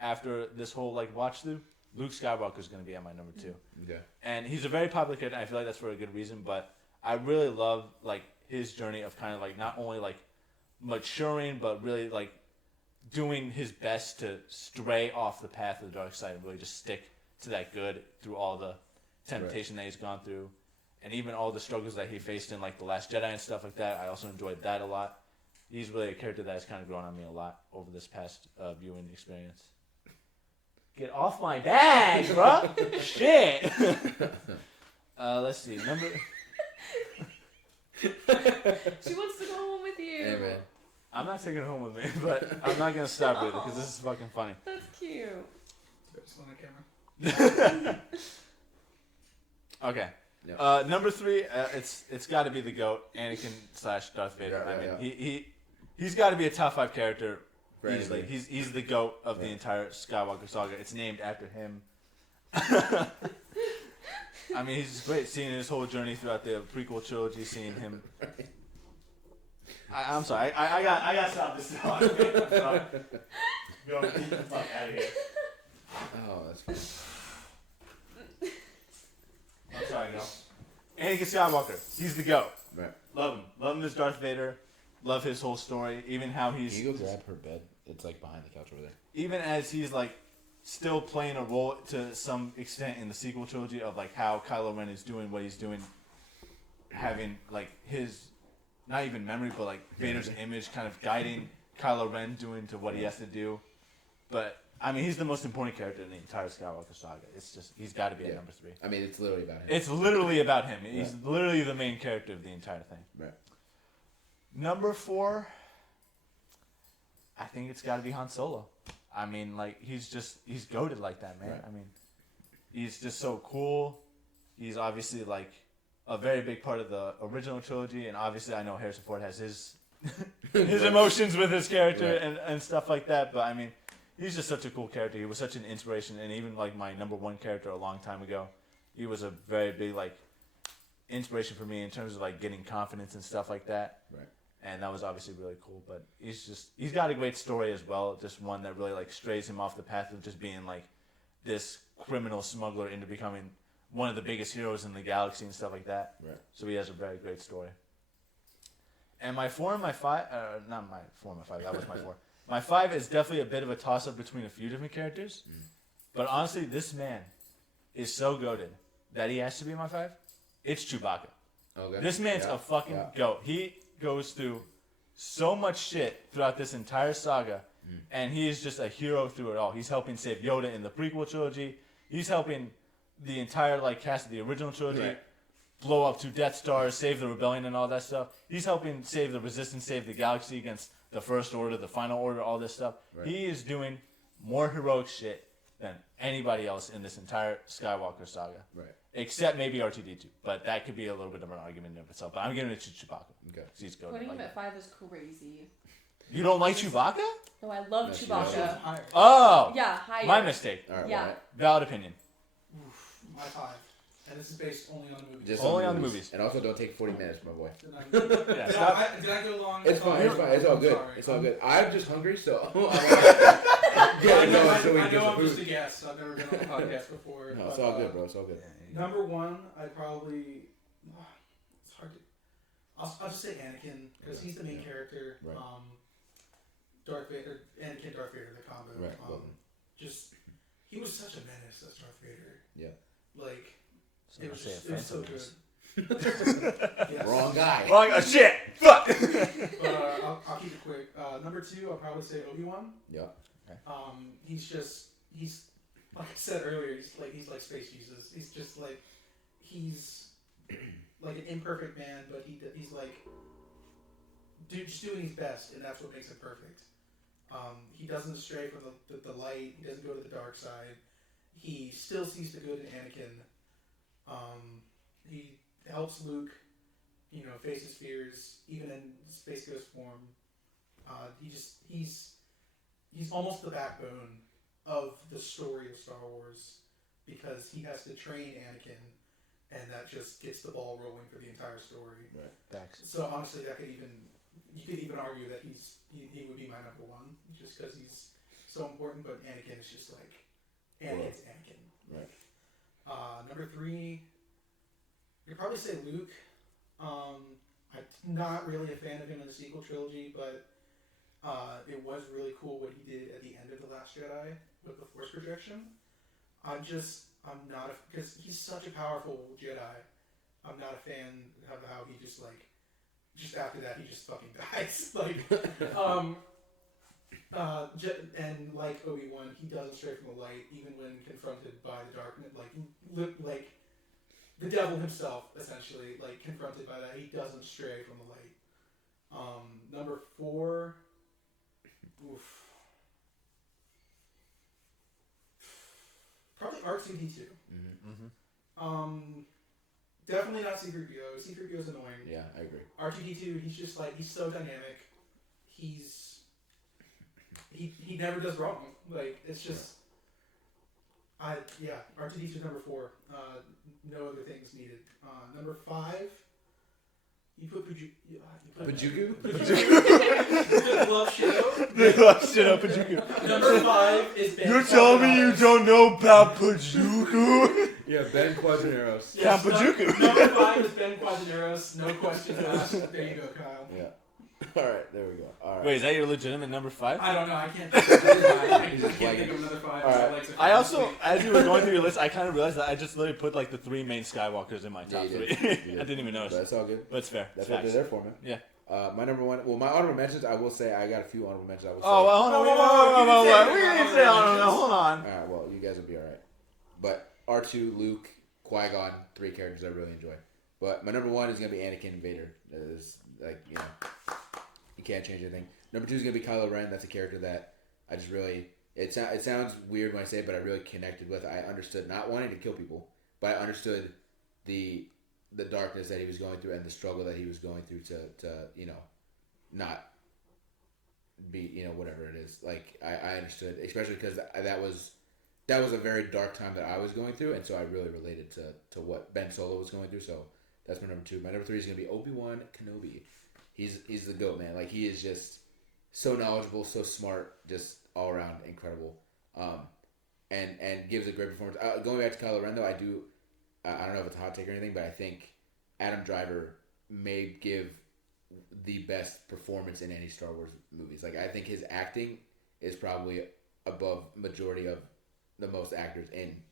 after this whole like watch through. Luke Skywalker is going to be at my number 2, Okay. and he's a very popular character. And I feel like that's for a good reason, but I really love like his journey of kind of like not only like maturing, but really like doing his best to stray off the path of the dark side and really just stick to that good through all the temptation that he's gone through, and even all the struggles that he faced in like The Last Jedi and stuff like that. I also enjoyed that a lot. He's really a character that has kind of grown on me a lot over this past viewing experience. Get off my bag, bro! Shit! Let's see. Number... She wants to go home with you. Hey, man. I'm not taking it home with me, but I'm not going to stop with it because this is fucking funny. That's cute. Just on the camera. Okay. Yep. Number 3, it's got to be the GOAT, Anakin / Darth Vader. Yeah, I mean, he's got to be a top 5 character Right, easily. right. He's the GOAT of the Yeah. entire Skywalker saga. It's named after him. I mean, he's just great. Seeing his whole journey throughout the prequel trilogy, seeing him. I'm sorry. I got to stop this now. I'm sorry. Go get the fuck out of here. Oh, that's funny. I'm sorry, no. Anakin Skywalker. He's the GOAT. Right. Love him. Love him as Darth Vader. Love his whole story. Even how Can he's... you go grab her bed? It's like behind the couch over there. Even as he's like still playing a role to some extent in the sequel trilogy of like how Kylo Ren is doing what he's doing, having like his not even memory but like Vader's image kind of guiding Kylo Ren doing to what he has to do. But I mean, he's the most important character in the entire Skywalker saga. It's just he's got to be at number 3. I mean, it's literally about him. It's literally about him. He's literally the main character of the entire thing. Right. Number 4, I think it's got to be Han Solo. I mean, like he's goated like that, man. Right. I mean, he's just so cool. He's obviously like a very big part of the original trilogy, and obviously I know Harrison Ford has his emotions with his character and stuff like that. But I mean, he's just such a cool character. He was such an inspiration, and even like my number 1 character a long time ago, he was a very big like inspiration for me in terms of like getting confidence and stuff like that. Right. And that was obviously really cool. But he's got a great story as well. Just one that really like strays him off the path of just being like this criminal smuggler into becoming one of the biggest heroes in the galaxy and stuff like that. Right. So he has a very great story. And my 4 and my 5, not my 4 and my 5, that was my 4. My 5 is definitely a bit of a toss-up between a few different characters. But honestly, this man is so goated that he has to be my 5. It's Chewbacca. Okay. This man's a fucking goat. He goes through so much shit throughout this entire saga, and he is just a hero through it all. He's helping save Yoda in the prequel trilogy. He's helping the entire like cast of the original trilogy blow up 2 Death Stars, save the rebellion and all that stuff. He's helping save the Resistance, save the galaxy against the First Order, the Final Order, all this stuff. Right. He is doing more heroic shit than anybody else in this entire Skywalker saga. Right. Except maybe R2-D2. But that could be a little bit of an argument in of itself. But I'm giving it to Chewbacca. Okay. 'Cause he's goated Putting like him at that. 5 is crazy. You don't like Chewbacca? No, I love No, she Chewbacca. Higher. Oh! Yeah, higher. My mistake. All right. Yeah. Wyatt. Valid opinion. Oof, my 5. And this is based only on the movies. Just Only on the movies. And also, don't take 40 minutes, my boy. Did Yeah, I, stop. did I go long? It's fine. It's fine. It's all I'm good. sorry. It's all good. I'm just hungry, so. I Yeah, know, no, so we I can get know some I'm just a food. guest. I've never been on a podcast before. No, it's but, all good, bro. It's all good. Number 1, I'd probably. It's hard to. I'll just say Anakin because he's the main character. Right. Darth Vader, Anakin, Darth Vader, the combo. Right. Just he was such a menace as Darth Vader. Yeah. Like So it I'm was gonna just, say it was so good. offensive. Yes. Wrong guy. Wrong. Oh, shit! Fuck! But I'll keep it quick. Number 2, I'll probably say Obi-Wan. Yeah. He's like I said earlier, he's like Space Jesus. He's just like he's like an imperfect man, but he's like just doing his best, and that's what makes him perfect. He doesn't stray from the light. He doesn't go to the dark side. He still sees the good in Anakin. He helps Luke, face his fears, even in Space Ghost form. He's almost the backbone of the story of Star Wars because he has to train Anakin, and that just gets the ball rolling for the entire story. Right. Thanks. So honestly, you could even argue that he would be my number 1 just because he's so important. But Anakin is just like Anakin's Anakin. Right. Number 3, you'd probably say Luke. I'm not really a fan of him in the sequel trilogy, but it was really cool what he did at the end of The Last Jedi with the Force projection. I'm not because he's such a powerful Jedi. I'm not a fan of how he just after that he just fucking dies. And like Obi-Wan, he doesn't stray from the light even when confronted by the darkness. Like the devil himself, essentially, confronted by that, he doesn't stray from the light. Number 4, oof. Probably R2-D2. Mm-hmm. Definitely not C-3PO. C-3PO is annoying. Yeah, I agree. R2-D2, he's just he's so dynamic. He never does wrong. It's just R2-D2 is number 4. No other things needed. Number 5, you put Pajuku? The glove shit They love shit up Pajuku. Number 5 is Ben. You're telling me you don't know about Pajuku? Yeah, Ben Quadraneros. Count Pajuku. Number 5 is Ben Quadraneros. No questions asked. There you go, Kyle. Yeah. Alright, there we go. Alright. Wait, is that your legitimate number 5? I don't know. I can't think of another 5. I He's just can't think flagging. of another 5. Alright. I also, as you were going through your list, I kind of realized that I just literally put the 3 main Skywalkers in my top you 3. did. You I did. didn't even But notice. that's all good. But it's fair. That's It's what they're facts. there for, man. Yeah. My number one. Well, my honorable mentions. I will say I got a few honorable mentions. I will say. Oh, well, hold on. We didn't say honorable. Hold on. All right. Well, you guys will be all right. But R2, Luke, Qui-Gon, 3 characters I really enjoy. But my number one is gonna be Anakin Vader. Is like you can't change anything. Number 2 is gonna be Kylo Ren. That's a character that I just really. It sounds weird when I say it, but I really connected with. I understood not wanting to kill people, but I understood the darkness that he was going through and the struggle that he was going through to not be whatever it is. Like I understood, especially because that was a very dark time that I was going through, and so I really related to what Ben Solo was going through. So that's my number 2. My number 3 is gonna be Obi-Wan Kenobi. He's the GOAT, man. Like he is just so knowledgeable, so smart, just all around incredible, and gives a great performance. Going back to Kylo Ren though, I don't know if it's a hot take or anything, but I think Adam Driver may give the best performance in any Star Wars movies. Like I think his acting is probably above majority of the most actors in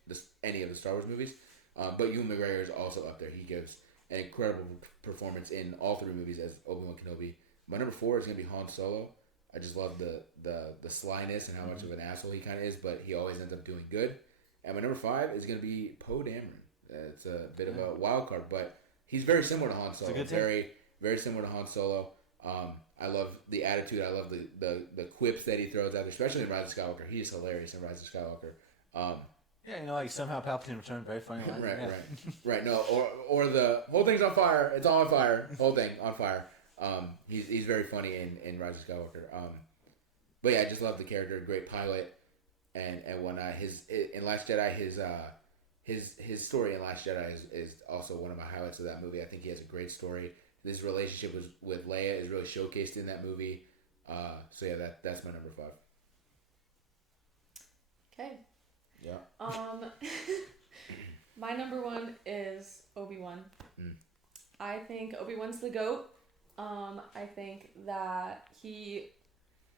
any of the Star Wars movies. But Ewan McGregor is also up there. He gives an incredible performance in all 3 movies as Obi-Wan Kenobi. My number 4 is gonna be Han Solo. I just love the slyness and how much of an asshole he kind of is, but he always ends up doing good. And my number 5 is gonna be Poe Dameron. It's a bit of a wild card, but he's very similar to Han Solo. Very, very similar to Han Solo. I love the attitude. I love the quips that he throws out there, especially in Rise of Skywalker. He is hilarious in Rise of Skywalker. Yeah, like somehow Palpatine returned, very funny line. Right. No, or the whole thing's on fire. It's all on fire. Whole thing on fire. He's very funny in Rise of Skywalker. But yeah, I just love the character. Great pilot, and whatnot. In Last Jedi, his story in Last Jedi is also one of my highlights of that movie. I think he has a great story. His relationship with Leia is really showcased in that movie. So yeah, that's my number 5. Okay. Yeah. My number 1 is Obi-Wan. I think Obi-Wan's the GOAT. I think that he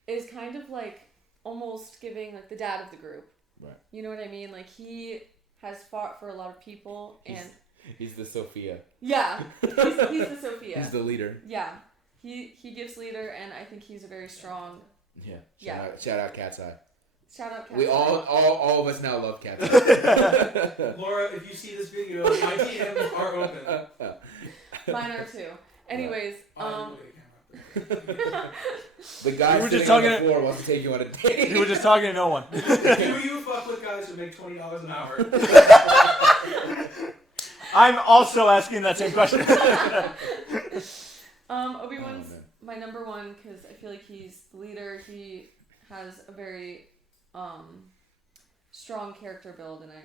is kind of like almost giving like the dad of the group. Right. You know what I mean? Like he has fought for a lot of people, and he's the Sophia. Yeah, he's the Sophia. He's the leader. Yeah, he gives leader, and I think he's a very strong. Yeah. Shout out Cat's Eye. Shout out Cat's Eye. We all of us now love Cat's Eye. Laura, if you see this video, my DMs are open. Mine are too. Anyways, the guy were sitting just on talking the floor wants to take you on a date. You were just talking to no one. Do you fuck with guys who make $20 an hour? I'm also asking that same question. Obi-Wan's my number 1 because I feel like he's the leader. He has a very strong character build, and I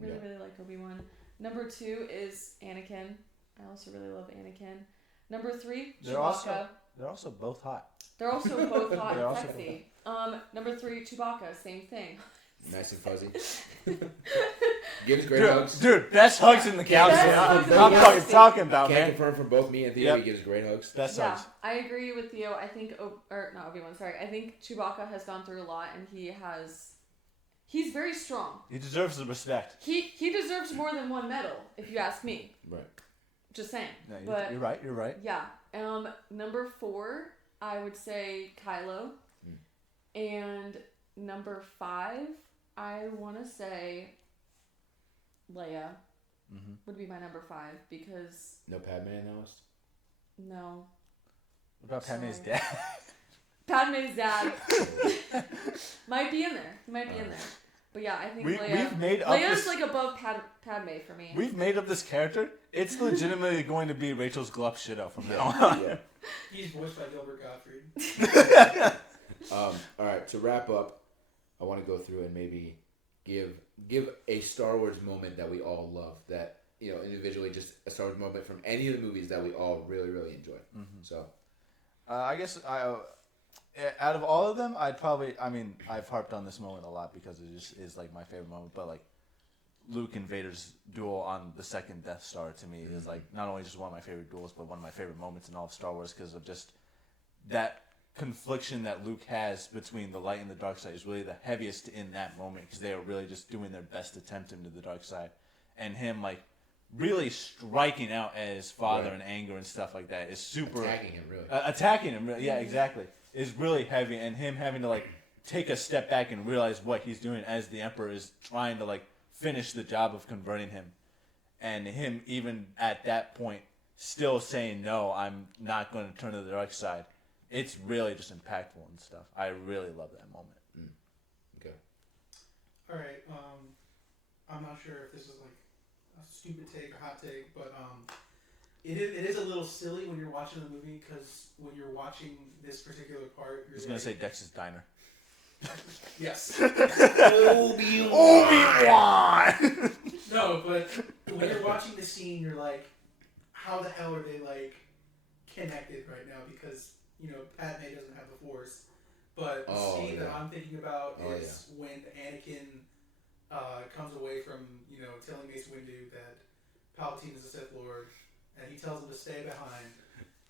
really like Obi-Wan. Number 2 is Anakin. I also really love Anakin. Number 3, Chewbacca. They're also both hot. They're also both hot and sexy. Number 3, Chewbacca. Same thing. Nice and fuzzy. Gives great hugs. Dude, best hugs in the galaxy. I'm fucking talking about, Can't man. confirm from both me and Theo. He gives great hugs. Best hugs. I agree with Theo. I think, not Obi-Wan, sorry. I think Chewbacca has gone through a lot, and he's very strong. He deserves the respect. He deserves more than 1 medal, if you ask me. Right. Just saying. No, but you're right. Yeah. Number 4, I would say Kylo. And number 5, I want to say Leia would be my number 5 because... No Padme in the list? No. What about Padme's dad? Padme's dad might be in there. He might be in there. But yeah, I think Leia's like above Padme for me. We've made up this character. It's legitimately going to be Rachel's Glup shido from now on. Yeah. He's voiced by Gilbert Gottfried. All right, to wrap up, I want to go through and maybe give a Star Wars moment that we all love. That individually, just a Star Wars moment from any of the movies that we all really, really enjoy. So, I guess out of all of them, I've harped on this moment a lot because it just is like my favorite moment. But like Luke and Vader's duel on the second Death Star to me is like not only just one of my favorite duels, but one of my favorite moments in all of Star Wars because of just that confliction that Luke has between the light and the dark side is really the heaviest in that moment because they are really just doing their best to tempt him to the dark side, and him like really striking out at his father in anger and stuff like that is super attacking him really. Attacking him, yeah, exactly, is really heavy, and him having to like take a step back and realize what he's doing as the emperor is trying to like finish the job of converting him, and him even at that point still saying no, I'm not going to turn to the dark side. It's really just impactful and stuff. I really love that moment. Okay. All right. I'm not sure if this is like a stupid take or hot take, but it is a little silly when you're watching the movie because when you're watching this particular part, I was going to say Dex's Diner. Yes. Obi-Wan! No, but when you're watching the scene, you're like, how the hell are they like connected right now? Because Padme doesn't have the Force, but the scene that I'm thinking about is when Anakin comes away from telling Mace Windu that Palpatine is a Sith Lord, and he tells him to stay behind,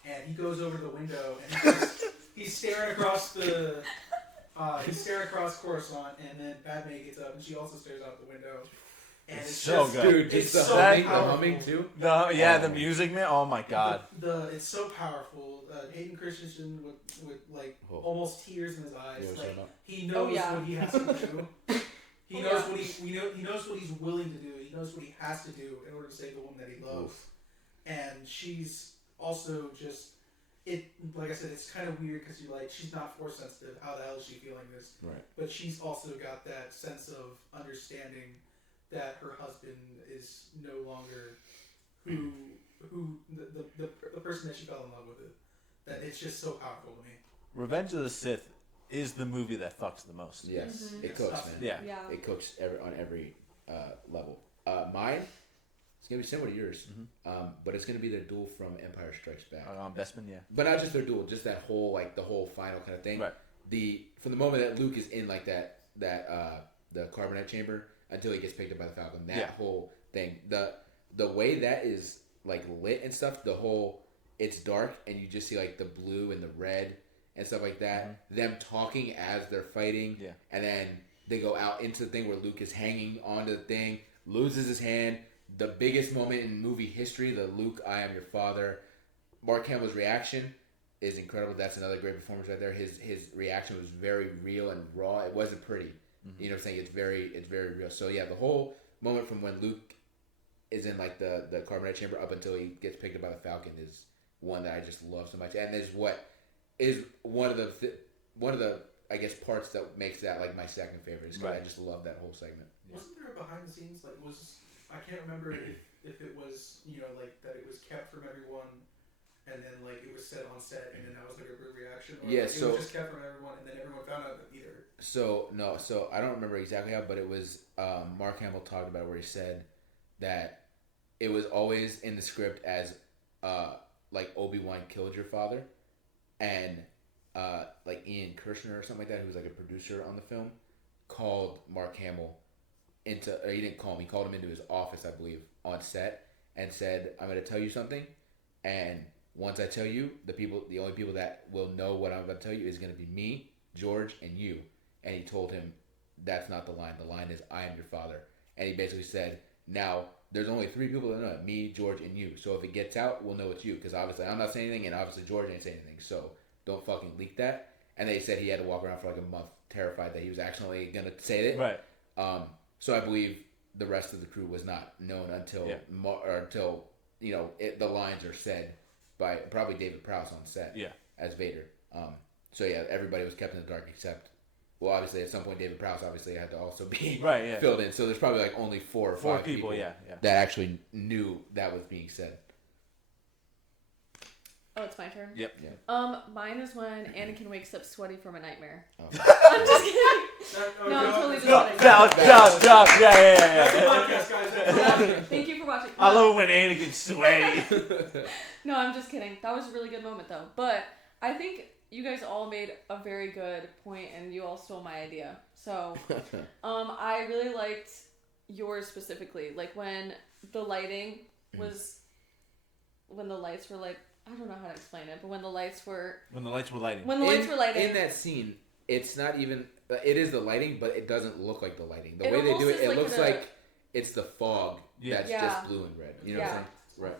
and he goes over to the window and he's staring across the. He's staring across Coruscant, and then Padme gets up, and she also stares out the window. And it's so just, good. Dude, it's the so humming too. The music, man. Oh my god. It's so powerful. Hayden Christensen with like almost tears in his eyes. Like he knows what he has to do. He knows what he knows what he's willing to do. He knows what he has to do in order to save the woman that he loves. And she's also just. Like I said, it's kind of weird because she's not Force sensitive. How the hell is she feeling this? Right. But she's also got that sense of understanding that her husband is no longer the person that she fell in love with. That it's just so powerful to me. Revenge of the Sith is the movie that fucks the most. Yes, it cooks, man. Yeah. It cooks on every level. Mine. It's gonna be similar to yours, but it's gonna be their duel from Empire Strikes Back. Bespin, yeah. But not just their duel, just that whole the whole final kind of thing. Right. From the moment that Luke is in the carbonite chamber until he gets picked up by the Falcon, that whole thing, the way that is lit and stuff, it's dark and you just see the blue and the red and stuff like that. Them talking as they're fighting, and then they go out into the thing where Luke is hanging onto the thing, loses his hand. The biggest moment in movie history, the Luke, I am your father. Mark Hamill's reaction is incredible. That's another great performance right there. His reaction was very real and raw. It wasn't pretty. You know what I'm saying? It's very real. So yeah, the whole moment from when Luke is in the carbonite chamber up until he gets picked up by the Falcon is one that I just love so much. And is what is one of the I guess parts that makes that my second favorite. Right. I just love that whole segment. Wasn't there a behind the scenes I can't remember if it was that it was kept from everyone, and then it was said on set, and then that was a good reaction. Or, it was just kept from everyone, and then everyone found out that either. So I don't remember exactly how, but it was Mark Hamill talked about it where he said that it was always in the script as Obi-Wan killed your father, and Ian Kirshner or something like that, who was a producer on the film, called Mark Hamill. He didn't call him. He called him into his office, I believe, on set, and said, "I'm going to tell you something, and once I tell you, the only people that will know what I'm about to tell you is going to be me, George, and you." And he told him, "That's not the line. The line is, I am your father." And he basically said, "Now there's only 3 people that know it: me, George, and you. So if it gets out, we'll know it's you, because obviously I'm not saying anything, and obviously George ain't saying anything. So don't fucking leak that." And they said he had to walk around for a month, terrified that he was actually going to say it. Right. So I believe the rest of the crew was not known until the lines are said by probably David Prowse on set as Vader. So yeah, everybody was kept in the dark except, well, obviously at some point David Prowse obviously had to also be filled in. So there's probably only 4 or 5 people that actually knew that was being said. Oh, it's my turn? Yep. Yeah. Mine is when Anakin wakes up sweaty from a nightmare. Oh. I'm just kidding. No, I'm totally just kidding. Stop. Yeah. Thank you for watching. I love when Anakin's sweaty. No, I'm just kidding. That was a really good moment, though. But I think you guys all made a very good point, and you all stole my idea. So, I really liked yours specifically. When the lighting was... When the lights were I don't know how to explain it, but when the lights were lighting. In that scene, it's not even... It is the lighting, but it doesn't look like the lighting. The way they do it, it looks like it's the fog that's just blue and red. You know what I'm saying?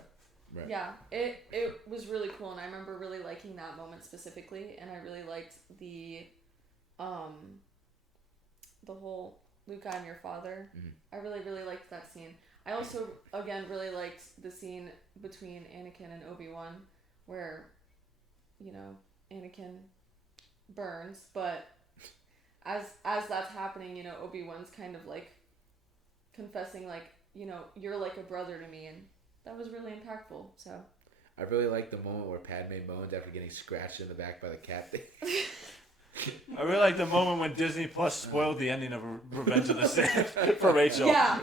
Right. Yeah, it was really cool, and I remember really liking that moment specifically, and I really liked the whole Luke, I'm your father. Mm-hmm. I really, really liked that scene. I also, again, really liked the scene between Anakin and Obi-Wan, where, you know, Anakin burns, but as that's happening, you know, Obi-Wan's kind of like confessing, like, you know, you're like a brother to me, and that was really impactful. So I really like the moment where Padme moans after getting scratched in the back by the cat thing. I really like the moment when Disney Plus spoiled the ending of Revenge of the Sith for Rachel. Yeah,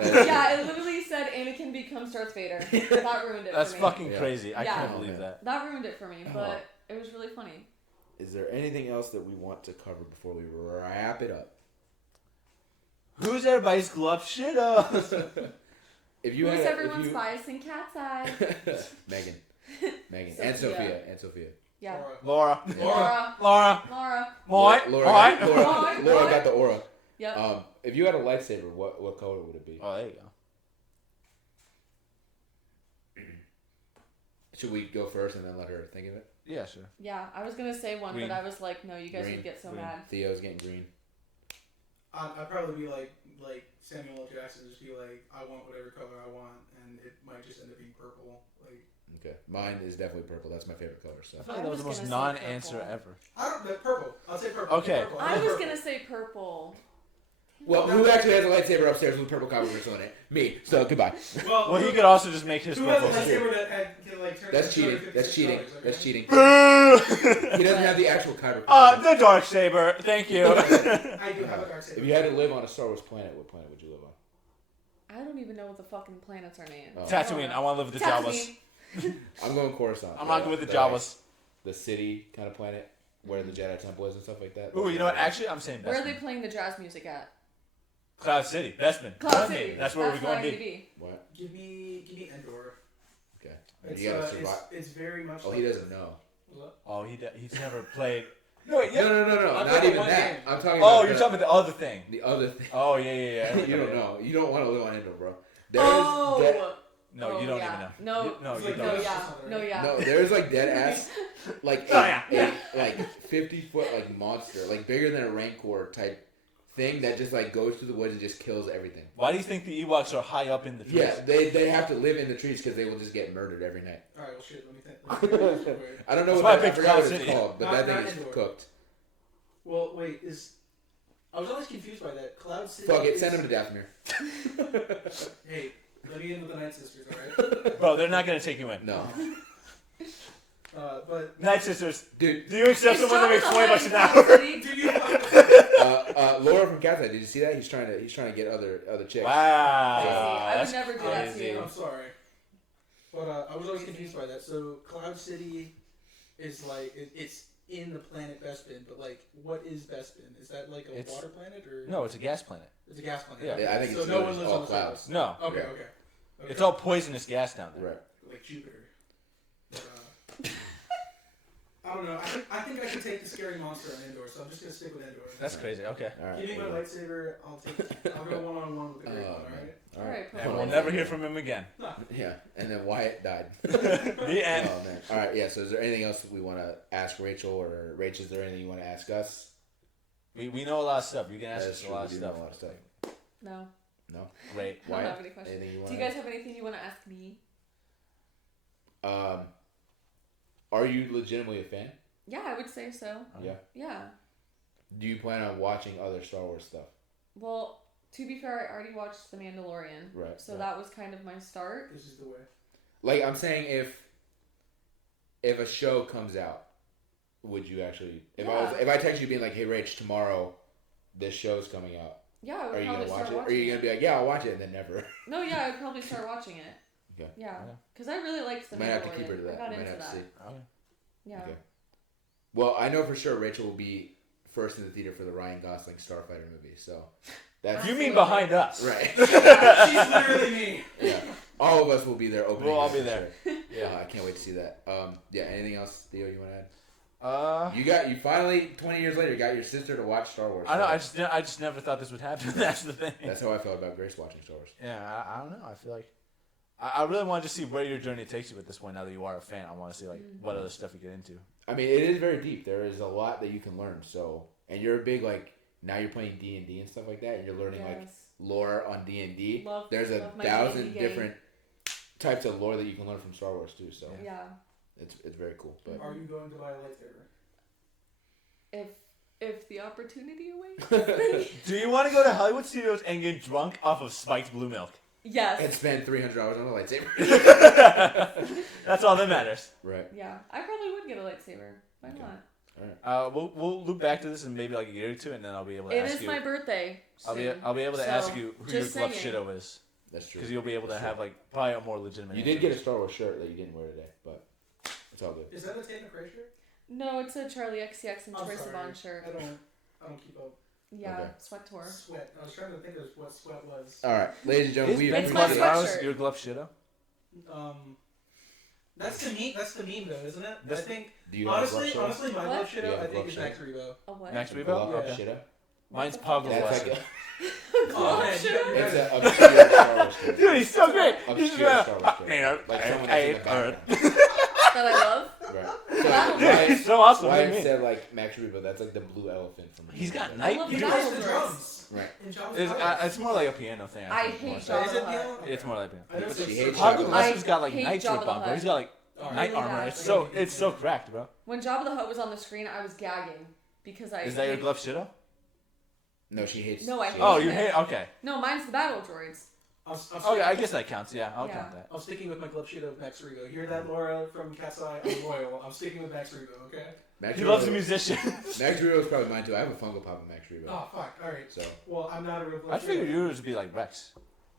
it literally said Anakin becomes Darth Vader. That ruined it That's for me. fucking crazy. I can't believe that. That ruined it for me, but it was really funny. Is there anything else that we want to cover before we wrap it up? Who's everybody's glove shit up? Who's everyone's bias in cat's eye? Megan, and Sophia. Yeah. Laura Laura Laura got the aura. Yep. If you had a lightsaber, what color would it be? Oh, there you go. Should we go first and then let her think of it? Yeah, sure. Yeah, I was gonna say one, Green. but I was like, no, you guys would get so mad. Theo's getting green. I'd probably be like Samuel L. Jackson, just be like, I want whatever color I want, and it might just end up being purple. Like, okay, mine is definitely purple. That's my favorite color. So I feel like that was the most non-answer ever. Purple. I'll say purple. Okay. Purple. I was gonna say purple. Well, who actually has a lightsaber upstairs with purple covers on it? Me. So goodbye. Well, he could also just make his who has purple. a lightsaber that can like turn? That's cheating. 256 That's cheating. colors, okay? That's cheating. He doesn't have the actual kyber. The dark saber. Thank you. I do have a dark saber. If you had to live on a Star Wars planet, what planet would you live on? I don't even know what the fucking planets are named. Oh. Tatooine. I want to live with the Jawas. I'm going Coruscant. I'm rocking with the Jawas. The city kind of planet where the Jedi Temple is and stuff like that. Ooh, you know what? Actually, I'm saying Where are Bespin. they playing the jazz music at? Cloud City. Bespin. Cloud City. That's where we're going to be. be. What? Give me Endor. Okay. It's, You gotta survive. it's very much. Oh, like he doesn't know. What? Oh, he's never played. No, wait, yeah. No. I'm Not talking even one that. game. I'm talking Oh, about you're talking about the other thing. the other thing. Oh, yeah. You don't know. You don't want to live on Endor, bro. No, you don't even know. No, You like don't. No, there's like dead ass, like like 50-foot like monster, like bigger than a Rancor type thing that just like goes through the woods and just kills everything. Why do you think the Ewoks are high up in the trees? Yeah, they have to live in the trees because they will just get murdered every night. All right, well, shit. Let me think. I don't know That's what why I I picked forgot Cloud what it's City. called, but Not that thing is Endor. cooked. Well, wait. I was always confused by that. Cloud City. Fuck it, send him to Dathomir. Hey, let me in with the Night Sisters, alright? Bro, they're not gonna take you in. No, But Night Sisters, dude. do you accept someone that makes $20 an hour? do you? Laura from Cat's Eye, did you see that? He's trying to get other chicks. Wow. Crazy. I would That's never do that to crazy. you. I'm sorry, but I was always confused by that. So Cloud City is like it's in the planet Bespin, but like, what is Bespin? Is that like a water planet or? No, it's a gas planet. It's a gas planet. Yeah. I think so it's no one lives all on the clouds. surface. No, Okay, Yeah. okay. it's all poisonous gas down there. Right. like Jupiter. But, I don't know. I think I can take the scary monster on Endor, so I'm just gonna stick with Endor. That's crazy. Okay. All right. Give me my lightsaber. I'll go one-on-one with the Great One. All right. All Alright, right. perfect. And we'll never hear from him again. Yeah, and then Wyatt died. The end. Oh man. All right. Yeah. So is there anything else we want to ask Rachel, or Rachel? Is there anything you want to ask us? We know a lot of stuff. You can ask That us is a true, lot we of do stuff. know a lot of stuff. No. No. Great. I don't Wyatt, have any questions. anything you want? Do you guys have anything you want to ask me? Are you legitimately a fan? Yeah, I would say so. Yeah. Yeah. Do you plan on watching other Star Wars stuff? Well, to be fair, I already watched The Mandalorian. Right, So right. that was kind of my start. This is the way. Like I'm saying, if a show comes out, would you actually? If I text you being like, "Hey, Rach, tomorrow, this show's coming out," Yeah, I would are you probably gonna watch start it? Or watching are you gonna be like, "Yeah, I'll watch it," and then never? No, yeah, I'd probably start watching it. Okay. Yeah. Because I really liked The Might Mandalorian. have to keep her to that. I got Might into have to that. see. Okay. Yeah. Okay. Well, I know for sure Rachel will be first in the theater for the Ryan Gosling Starfighter movie. So that's You mean behind us? right. She's literally me. Yeah. All of us will be there opening. We'll all night be for there. sure. Yeah, I can't wait to see that. Yeah, anything else, Theo, you want to add? You finally 20 years later got your sister to watch Star Wars. I know. I just never thought this would happen. That's the thing. That's how I felt about Grace watching Star Wars. Yeah, I don't know. I feel like I really want to see where your journey takes you at this point. Now that you are a fan, I want to see like what other stuff you get into. I mean, it is very deep. There is a lot that you can learn. So, and you're a big like now you're playing D&D and stuff like that, and you're learning like lore on D&D. There's 1,000 different types of lore that you can learn from Star Wars too. So yeah, it's very cool. But are you going to buy a lightsaber? If the opportunity awaits. Do you want to go to Hollywood Studios and get drunk off of spiked blue milk? Yes. And spend $300 on a lightsaber. That's all that matters. Right. Yeah, I probably would get a lightsaber. Why not? All right. We'll loop back to this in maybe like a year or two, and then I'll be able to ask you. It is my birthday. I'll be able to ask you who your glove shido is. That's true. Because you'll be able to have like probably a more legitimate. You did get a Star Wars shirt that you didn't wear today, but it's all good. Is that a Tate McRae shirt? No, it's a Charlie XCX and Troye Sivan shirt. I don't keep up. Yeah, Okay. Sweat Tour. Sweat. I was trying to think of what sweat was. All right, ladies and gentlemen, we It's my appreciate sweatshirt. your glove shido. That's the meme. That's the meme, though, isn't it? I think. Do you have a glove Honestly, shirt? my What? glove Do you shido, have a I think glove is shirt? Max Rebo. A what? Max Rebo? Glove Okay. shitter? Mine's Pablo That's Lasso. like Oh, man, it's an obscure Star Wars shirt. Dude, he's so great. Obscure Star Wars shirt. Like someone that's in the background. That I love. Right. Dude, he's so awesome. What do you Wyatt mean? said like Max Rebo. That's like the blue elephant from. He's got I night. love He the plays the Battle drums. Right. In Jabba's It's, palace. it's more like a piano thing. I think, more hate so. Is it Jabba the piano? Hutt. It's more like piano. I know But she it's hates Pablo Jabba. Lasso's got like hate night Jabba drip the on, bro. Hutt. He's got like Alright. night Really armor. bad. It's so cracked, bro. When Jabba the Hutt was on the screen, I was gagging because I. Is that your glove shido? No, she hates. No, I she hate Oh, hates you it. hate? Okay. No, mine's the battle droids. Oh yeah, I guess that counts. Yeah, I'll Yeah. count that. I'm sticking with my glove shido of Max Rebo. Hear that, Laura from Cat's Eye? I'm loyal. I'm sticking with Max Rebo, okay? Max He Rebo- loves a musician. Max Rebo is probably mine too. I have a Funko Pop of Max Rebo. Oh, fuck. Alright. So Well, I'm not a real glove I figured shido. yours would be like Rex.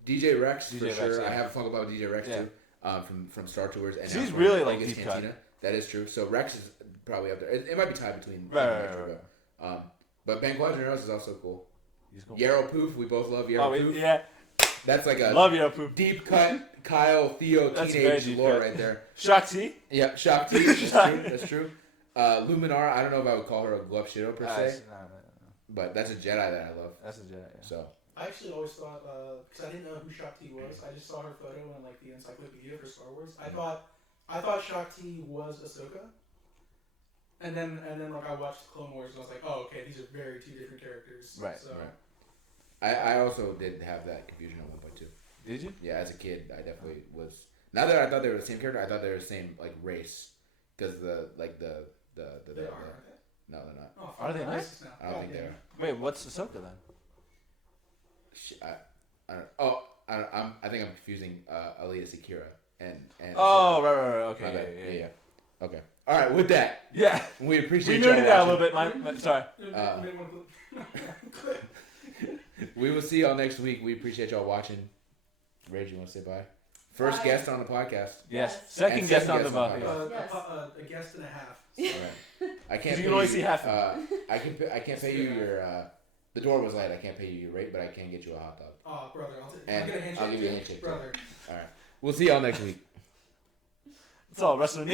DJ Rex DJ for Rex, sure. yeah. I have a Funko Pop of DJ Rex Yeah. too. From Star Tours and He's now from really, like, Vegas deep cut. Cantina. That is true. So Rex is probably up there. It might be tied between Right, Max right. Rebo. But Ben Quadrineros is also cool. He's cool. Yarrow Poof, we both love Yarrow Oh Poof. yeah, That's like a love your poop. deep cut Kyle Theo That's very teenage deep lore cut. right there. Shakti. Yeah, Shock T. That's true. That's true. Luminar, I don't know if I would call her a glove shido per se, No. but that's a Jedi that I love. That's a Jedi. Yeah. So I actually always thought, because I didn't know who Shakti was, I just saw her photo in like the encyclopedia for Star Wars. I thought Shakti was Ahsoka, and then like I watched Clone Wars and I was like, oh okay, these are very two different characters. Right, So right. I also did have that confusion at one point too. Did you? Yeah, as a kid, I definitely was. Not that I thought they were the same character, I thought they were the same like race, because they are. Aren't they? no, they're not. Oh, Are they fuck, not? racist now. I don't God think they damn. are. Wait, what's Ahsoka then? I think I'm confusing Alita Sakura and. Oh, Ahsoka. right. Okay, My bad. yeah. Okay. All right. With that, Yeah, we appreciate. we y'all nerded out a watching. little bit. Sorry. We will see y'all next week. We appreciate y'all watching. Rage, you want to say bye? First Bye. guest on the podcast. Yes. Yes. Second And guest second on the guest on the podcast. Yes. A guest and a half. All right. I can't. You pay can only see half I can't pay you your. The door was late. I can't pay you your rate, but I can get you a hot dog. Oh, brother, And I'll get a handshake. I'll give you a handshake, too. brother. All right. We'll see y'all next week. That's all. Rest of the